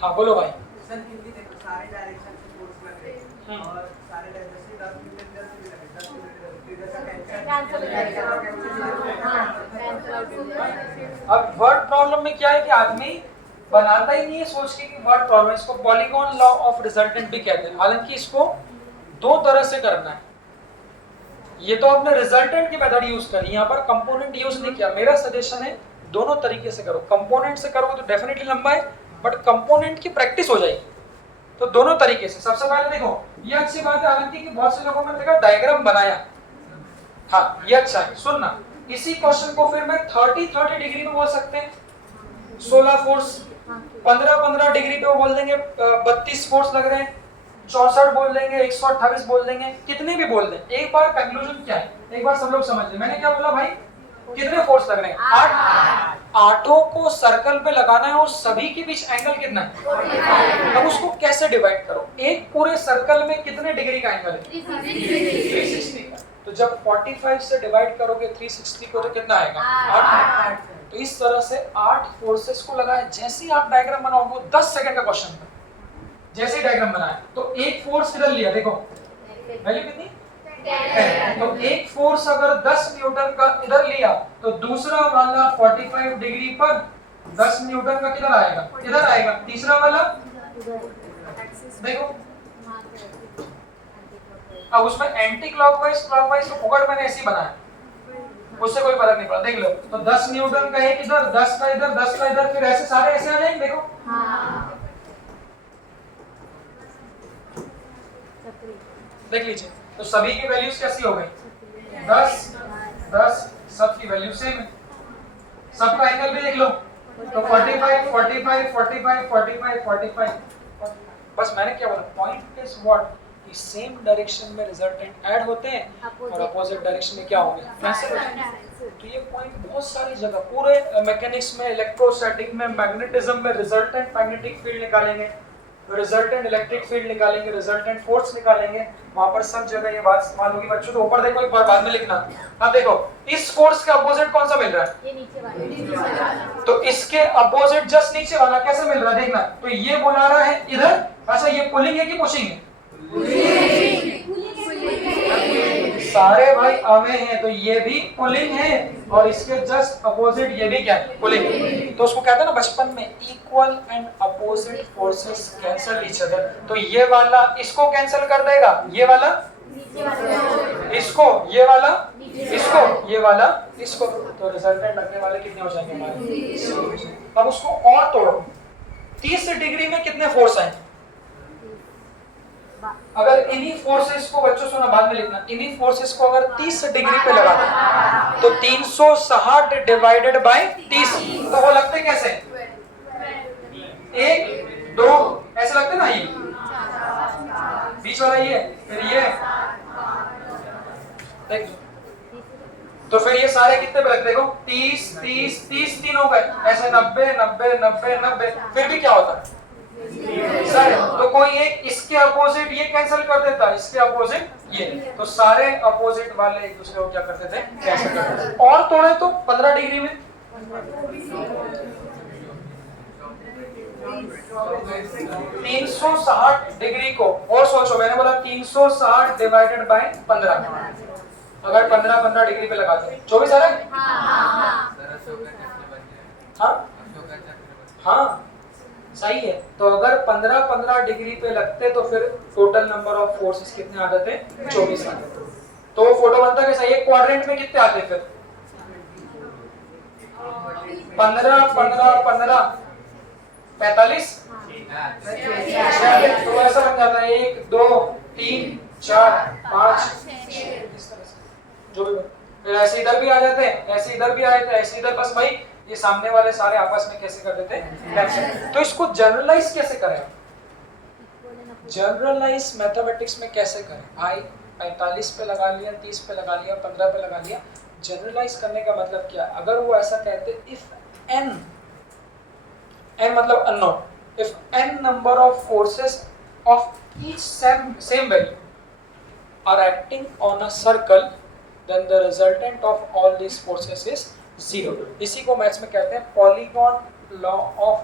हाँ बोलो भाई। सर हिंदी देखो, सारे डायरेक्शन से फोर्स लग रहे हैं और सारे डायरेक्शन 10 मिनट 10 मिनट लगे, 10 मिनट इधर से कैंसिल हो जाएगा। अब वर्ड प्रॉब्लम में क्या है कि आदमी बनाता ही नहीं है सोच के कि वर्ड प्रॉब्लम। इसको पॉलीगॉन लॉ ऑफ रिजल्टेंट भी कहते हैं। हालांकि इसको 2 तरह से करना है। ये तो आपने रिजल्टेंट की मेथड यूज करी, यहाँ पर कंपोनेंट यूज नहीं किया। मेरा सजेशन है दोनों तरीके से करो। कंपोनेंट से करोगे तो डेफिनेटली लंबा है, बट कंपोनेंट की प्रैक्टिस हो जाएगी। तो दोनों तरीके से। सबसे पहले देखो, ये अच्छी बात है हालांकि कि बहुत से लोगों ने देखा डायग्राम बनाया। हाँ ये अच्छा है। सुनना, इसी क्वेश्चन को फिर मैं 30 डिग्री में बोल सकते हैं। 16 फोर्स, 15 डिग्री पे बोल देंगे 32 फोर्स लग रहे हैं, 64 बोल देंगे, 128 बोल देंगे, कितने भी बोल दें। एक बार कंक्लूजन क्या है, एक बार सब लोग समझ लें। मैंने क्या बोला भाई? कितने फोर्स लग रहे हैं? 8। आठों को सर्कल पे लगाना है और सभी के बीच एंगल कितना है? अब उसको कैसे डिवाइड करो? एक पूरे सर्कल में कितने डिग्री का एंगल है? 360 का। तो जब 45 से डिवाइड करोगे 360 को तो कितना आएगा? 8। तो इस तरह से 8 फोर्सेस को लगाए। जैसे ही आप डायग्राम बनाओगे, 10 सेकंड का क्वेश्चन है। जैसे ही डायग्राम बनाया तो एक फोर्स किधर लिया, देखो वैल्यू कितनी? 10। तो एक फोर्स अगर 10 न्यूटन का इधर लिया तो दूसरा वाला 45 डिग्री पर 10 न्यूटन का किधर आएगा? इधर आएगा। तीसरा वाला देखो, अब उसमें एंटी क्लॉकवाइज क्लॉकवाइज तो फुकड़ मैंने ऐसे ही बनाया, उससे कोई फर्क नहीं पड़ा। देख लो, तो 10 न्यूटन का एक इधर, 10 का इधर, 10 का इधर, फिर ऐसे सारे ऐसे आ जाएंगे। देखो देख लीजिए, तो सभी की वैल्यूज कैसी हो गई? 10 10, सबकी वैल्यू सेम है। सबका एंगल भी देख लो, तो 45 45 45 45 45। बस मैंने क्या बोला, पॉइंट इज व्हाट कि सेम डायरेक्शन में रिजल्टेंट ऐड होते हैं और अपोजिट डायरेक्शन में क्या होंगे? कैंसिल हो जाएंगे। तो ये पॉइंट बहुत सारी जगह, पूरे मैकेनिक्स में, इलेक्ट्रोस्टैटिक में, मैग्नेटिज्म में रिजल्टेंट मैग्नेटिक फील्ड निकालेंगे, रिजल्टेंट इलेक्ट्रिक फील्ड निकालेंगे, रिजल्टेंट फोर्स निकालेंगे। वहां पर सब जगह ये बात इस्तेमाल होगी। बच्चों तो ऊपर देखो, एक बार बाद में लिखना। अब देखो, इस फोर्स के अपोजिट कौन सा मिल रहा है? ये नीचे वाला। तो इसके अपोजिट जस्ट नीचे वाला कैसे मिल रहा है? देखना, तो ये बुला रहा है इधर। अच्छा, ये पुलिंग है कि पुशिंग है? सारे भाई अवे हैं, तो ये भी पुलिंग है और इसके जस्ट अपोजिट ये भी क्या है? पुलिंग। तो उसको कहते हैं ना बचपन में, equal and opposite forces cancel each other. तो ये वाला इसको कैंसल कर देगा, ये वाला इसको, ये वाला इसको, ये वाला इसको। तो रिजल्टेंट लगने वाले कितने हो जाएंगे हमारे? अब उसको और तोड़ो, 30 डिग्री में कितने फोर्स आएंगे? अगर इन्हीं फोर्सेस को, बच्चों सुना बाद में लिखना, इन्हीं फोर्सेस को अगर 30 डिग्री पे लगा दें तो 360 डिवाइडेड बाय 30, तो वो लगते कैसे? 1 2 ऐसे लगते ना। ये बीच वाला ये, फिर ये देख, तो फिर ये सारे कितने पे लगते? देखो 30 30 30 3 हो गए, ऐसे 90 90 90 90। फिर भी क्या होता है? सर तो कोई एक इसके अपोजिट ये कैंसिल कर देता, इसके अपोजिट ये, तो सारे अपोजिट वाले एक दूसरे को क्या करते थे, कैंसिल करते थे। और तोड़े तो 15 डिग्री में 360 डिग्री को, और सोचो मैंने बोला 360 डिवाइडेड बाय 15, अगर 15 डिग्री पे लगाते 24 आ रहा है। हाँ हाँ सही है। तो अगर 15 डिग्री पे लगते तो फिर टोटल नंबर ऑफ फोर्सेस कितने आ जाते, 24 आ जाते। तो वो फोटो बनता कैसा, एक क्वाड्रेंट में कितने आते फिर 15 45 तो ऐसा बन जाता है 1 2 3 4 5 इस तरह से जो भी। फिर ऐसे इधर भी आ जाते हैं, ऐसे इधर भी आए थे, ऐसे इधर, बस भाई ये सामने वाले सारे आपस में कैसे कर देते हैं। तो इसको जनरलाइज कैसे करें, जनरलाइज मैथमेटिक्स में कैसे करें भाई, 45 पे लगा लिया, 30 पे लगा लिया, 15 पे लगा लिया। जनरलाइज करने का मतलब क्या, अगर वो ऐसा कहते इफ n मतलब unknown, if n number of forces of each same value are acting on a circle, then the resultant of all these forces is 0। इसी को मैथ्स में कहते हैं polygon law of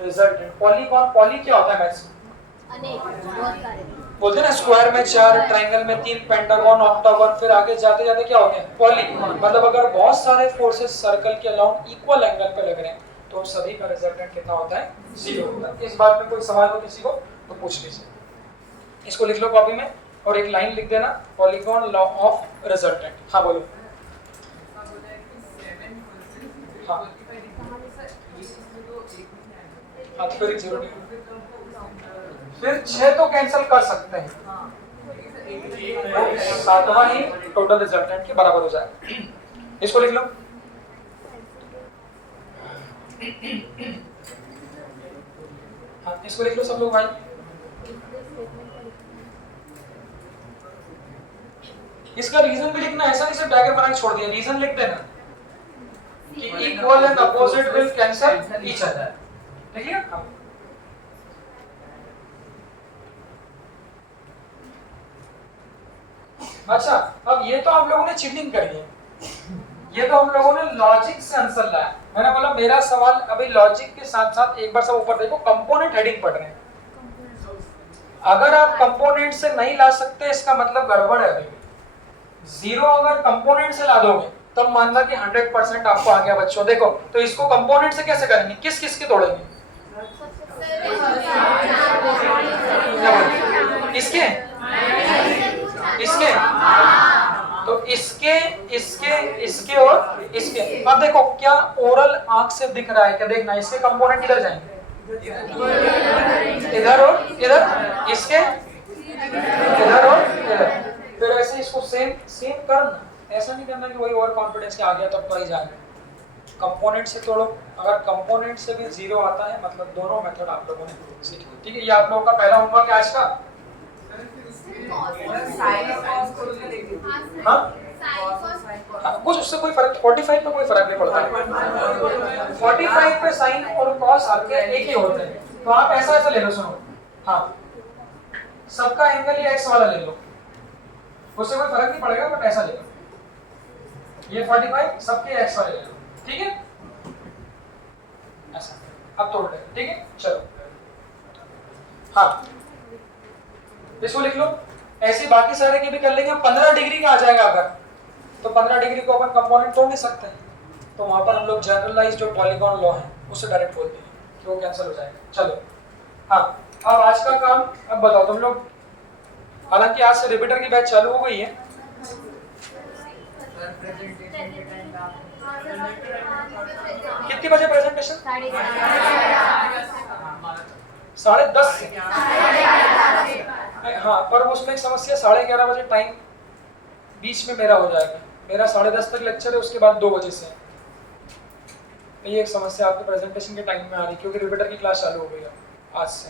resultant. Polygon, poly क्या होता है maths में, बोलते हैं ना स्क्वायर में 4, ट्रायंगल में 3, पेंटागन, ऑक्टागन, फिर आगे जाते जाते क्या हो गया पॉली। मतलब अगर बहुत सारे फोर्सेस सर्कल के अलाउंग इक्वल एंगल पे लग रहे हैं तो सभी का रिजल्टेंट कितना होता है, 0 होता है। इस बात में कोई सवाल हो किसी को तो पूछ लीजिए। इसको लिख लो कॉपी में और एक लाइन लिख देना, पॉलीगॉन लॉ ऑफ रिजल्टेंट। हाँ बोलो। हाँ हाँ फिर 0 नहीं, फिर 6 तो कैंसिल कर सकते हैं, 7वां ही टोटल रिजल्टेंट के बराबर हो जाएगा। इसको लिख लो। हाँ इसको लिख लो सब लोग भाई। इसका रीजन भी लिखना, ऐसा नहीं सिर्फ डायग्राम बना के छोड़ दिया, रीजन लिख देना कि equal and opposite will cancel each other. ठीक है। अच्छा अब ये तो आप लोगों ने चीटिंग करी है, ये तो हम लोगों ने लॉजिक से आंसर लाया। मैंने बोला मेरा सवाल अभी लॉजिक के साथ साथ एक बार सब ऊपर देखो, कंपोनेंट हेडिंग पढ़ रहे हैं। अगर आप कंपोनेंट से नहीं ला सकते इसका मतलब गड़बड़ है। अभी 0 अगर कंपोनेंट से ला दोगे तब मानना कि 100% आपको आ गया बच्चों। देखो तो इसको कंपोनेंट से कैसे करेंगे, किस किस के तोड़ेंगे, इसके इसके तो इसके इसके इसके और इसके। अब देखो क्या ओरल आंख से दिख रहा है क्या, देखना इसके कंपोनेंट किधर जाएंगे, इधर और इधर, इसके इधर और इधर। फिर ऐसे इसको सेम सेम करना, ऐसा नहीं करना कि वही ओवर कॉन्फिडेंस के आ गया तब तो ही जाएगा। कंपोनेंट से तोड़ो, अगर कंपोनेंट से भी 0 आता है मतलब दोनों मेथड आप लोगों ने सीख ली। ठीक है, ये आप लोगों का पहला होमवर्क है आज का। हाँ कुछ उससे कोई फर्क, 45 पे कोई फर्क नहीं पड़ता। 45 पे साइन और कॉस आपके एक ही होते हैं, तो आप ऐसा ऐसा ले लो। सुनो, हाँ सबका एंगल ये x वाला ले लो, उससे कोई फर्क नहीं पड़ेगा, बट ऐसा ले लो। ये 45 सबके x वाले ले लो, ठीक है ऐसा। अब तोड़ दे, ठीक है चलो। हाँ इसको लिख लो, ऐसे बाकी सारे के भी कर लेंगे। 15 डिग्री का आ जाएगा अगर, तो 15 डिग्री को अपन कंपोनेंट तोड़ नहीं सकते हैं, तो वहां पर हम लोग जनरलाइज जो पॉलीगॉन लॉ है उससे डायरेक्ट बोलते हैं कि वो कैंसिल हो जाएगा। चलो हाँ अब आज का काम अब बताओ तुम लोग। हालांकि आज से रिपीटर की बैच चालू हो गई है। कितनी बजे प्रेजेंटेशन, 10:30 से। हाँ पर उसमें एक समस्या, 11:30 बजे टाइम बीच में मेरा हो जाएगा। मेरा 10:30 तक लेक्चर है, उसके बाद 2 बजे से। ये एक समस्या आपके प्रेजेंटेशन के टाइम में आ रही है क्योंकि रिपीटर की क्लास चालू हो गई है आज से।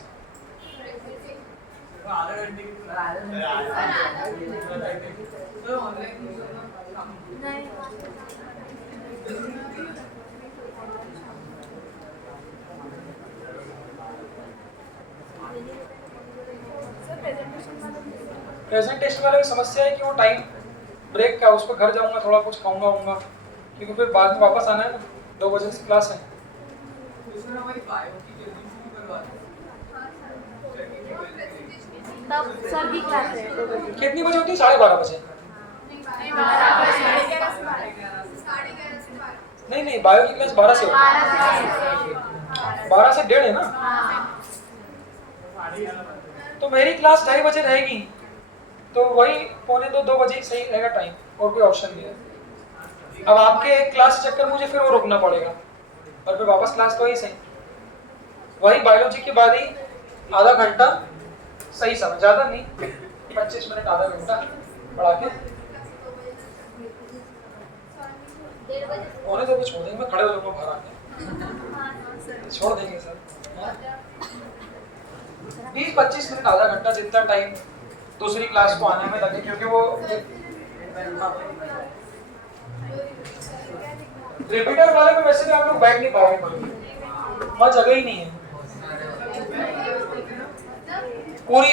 प्रेजेंट टेस्ट वाले में समस्या है कि वो टाइम ब्रेक का, उसको घर जाऊंगा थोड़ा कुछ खाऊंगा वाऊंगा, क्योंकि फिर बाद में वापस आना है ना, 2 बजे से क्लास है। दूसरा हमारी बायो की जल्दी शुरू करवा दें। तब सर की क्लास है 2 बजे। कितनी बजे होती है? 12:30 बजे। नहीं नहीं, बायो की क्लास 12 से होती है। 12 से 1:30 है ना, तो मेरी क्लास 2:30 बजे रहेगी, तो वही 1:45-2 बजे ही सही रहेगा टाइम, और कोई ऑप्शन नहीं है। अब आपके क्लास चक्कर मुझे फिर वो रुकना पड़ेगा, और फिर वापस क्लास तो वही सही, वही बायोलॉजी के बाद ही आधा घंटा सही समय, ज़्यादा नहीं, 25 मिनट आधा घंटा पढ़ा के 1:45 को छोड़ देंगे। मैं खड़े हो जाऊंगा बाहर आके, छोड़ देंगे सर। 20-25 मिनट आधा घंटा जितना टाइम दूसरी क्लास को आने में लगे, क्योंकि वो रिपीटर वाले में वैसे भी आप लोग बैठ नहीं पाओगे, वहाँ जगह ही नहीं है पूरी।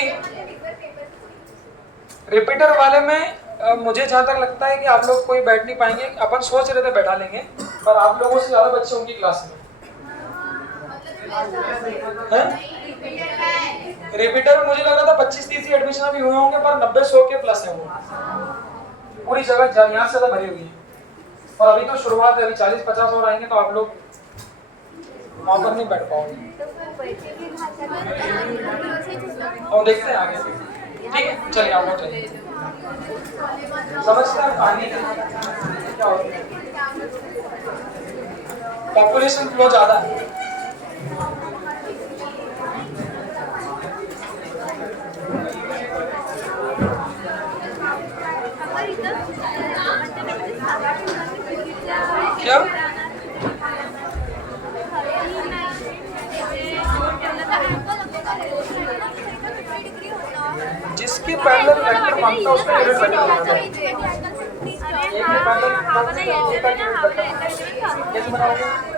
रिपीटर वाले में मुझे जहाँ तक लगता है कि आप लोग कोई बैठ नहीं पाएंगे, अपन सोच रहे थे बैठा लेंगे, पर आप लोगों से ज़्यादा बच्चे होंगे क्लास में। रिपीटर में मुझे लग रहा था 25-30 एडमिशन भी हुए होंगे, पर 90-100 के प्लस है वो, पूरी जगह यहाँ से ज़्यादा भरी हुई है। और अभी तो शुरुआत है, अभी 40-50 और आएंगे, तो आप लोग वहाँ पर नहीं बैठ पाओगे। और देखते हैं आगे, ठीक है, चलिए आप लोग चलिए। समझते हैं पानी क्या होता है, पॉपुलेशन फ्लो ज़्यादा है। क्या? जिसके पैरेलल वेक्टर मांगता है उसका यूनिट वेक्टर होता है। एक के पैरेलल कैसे बनाओगे?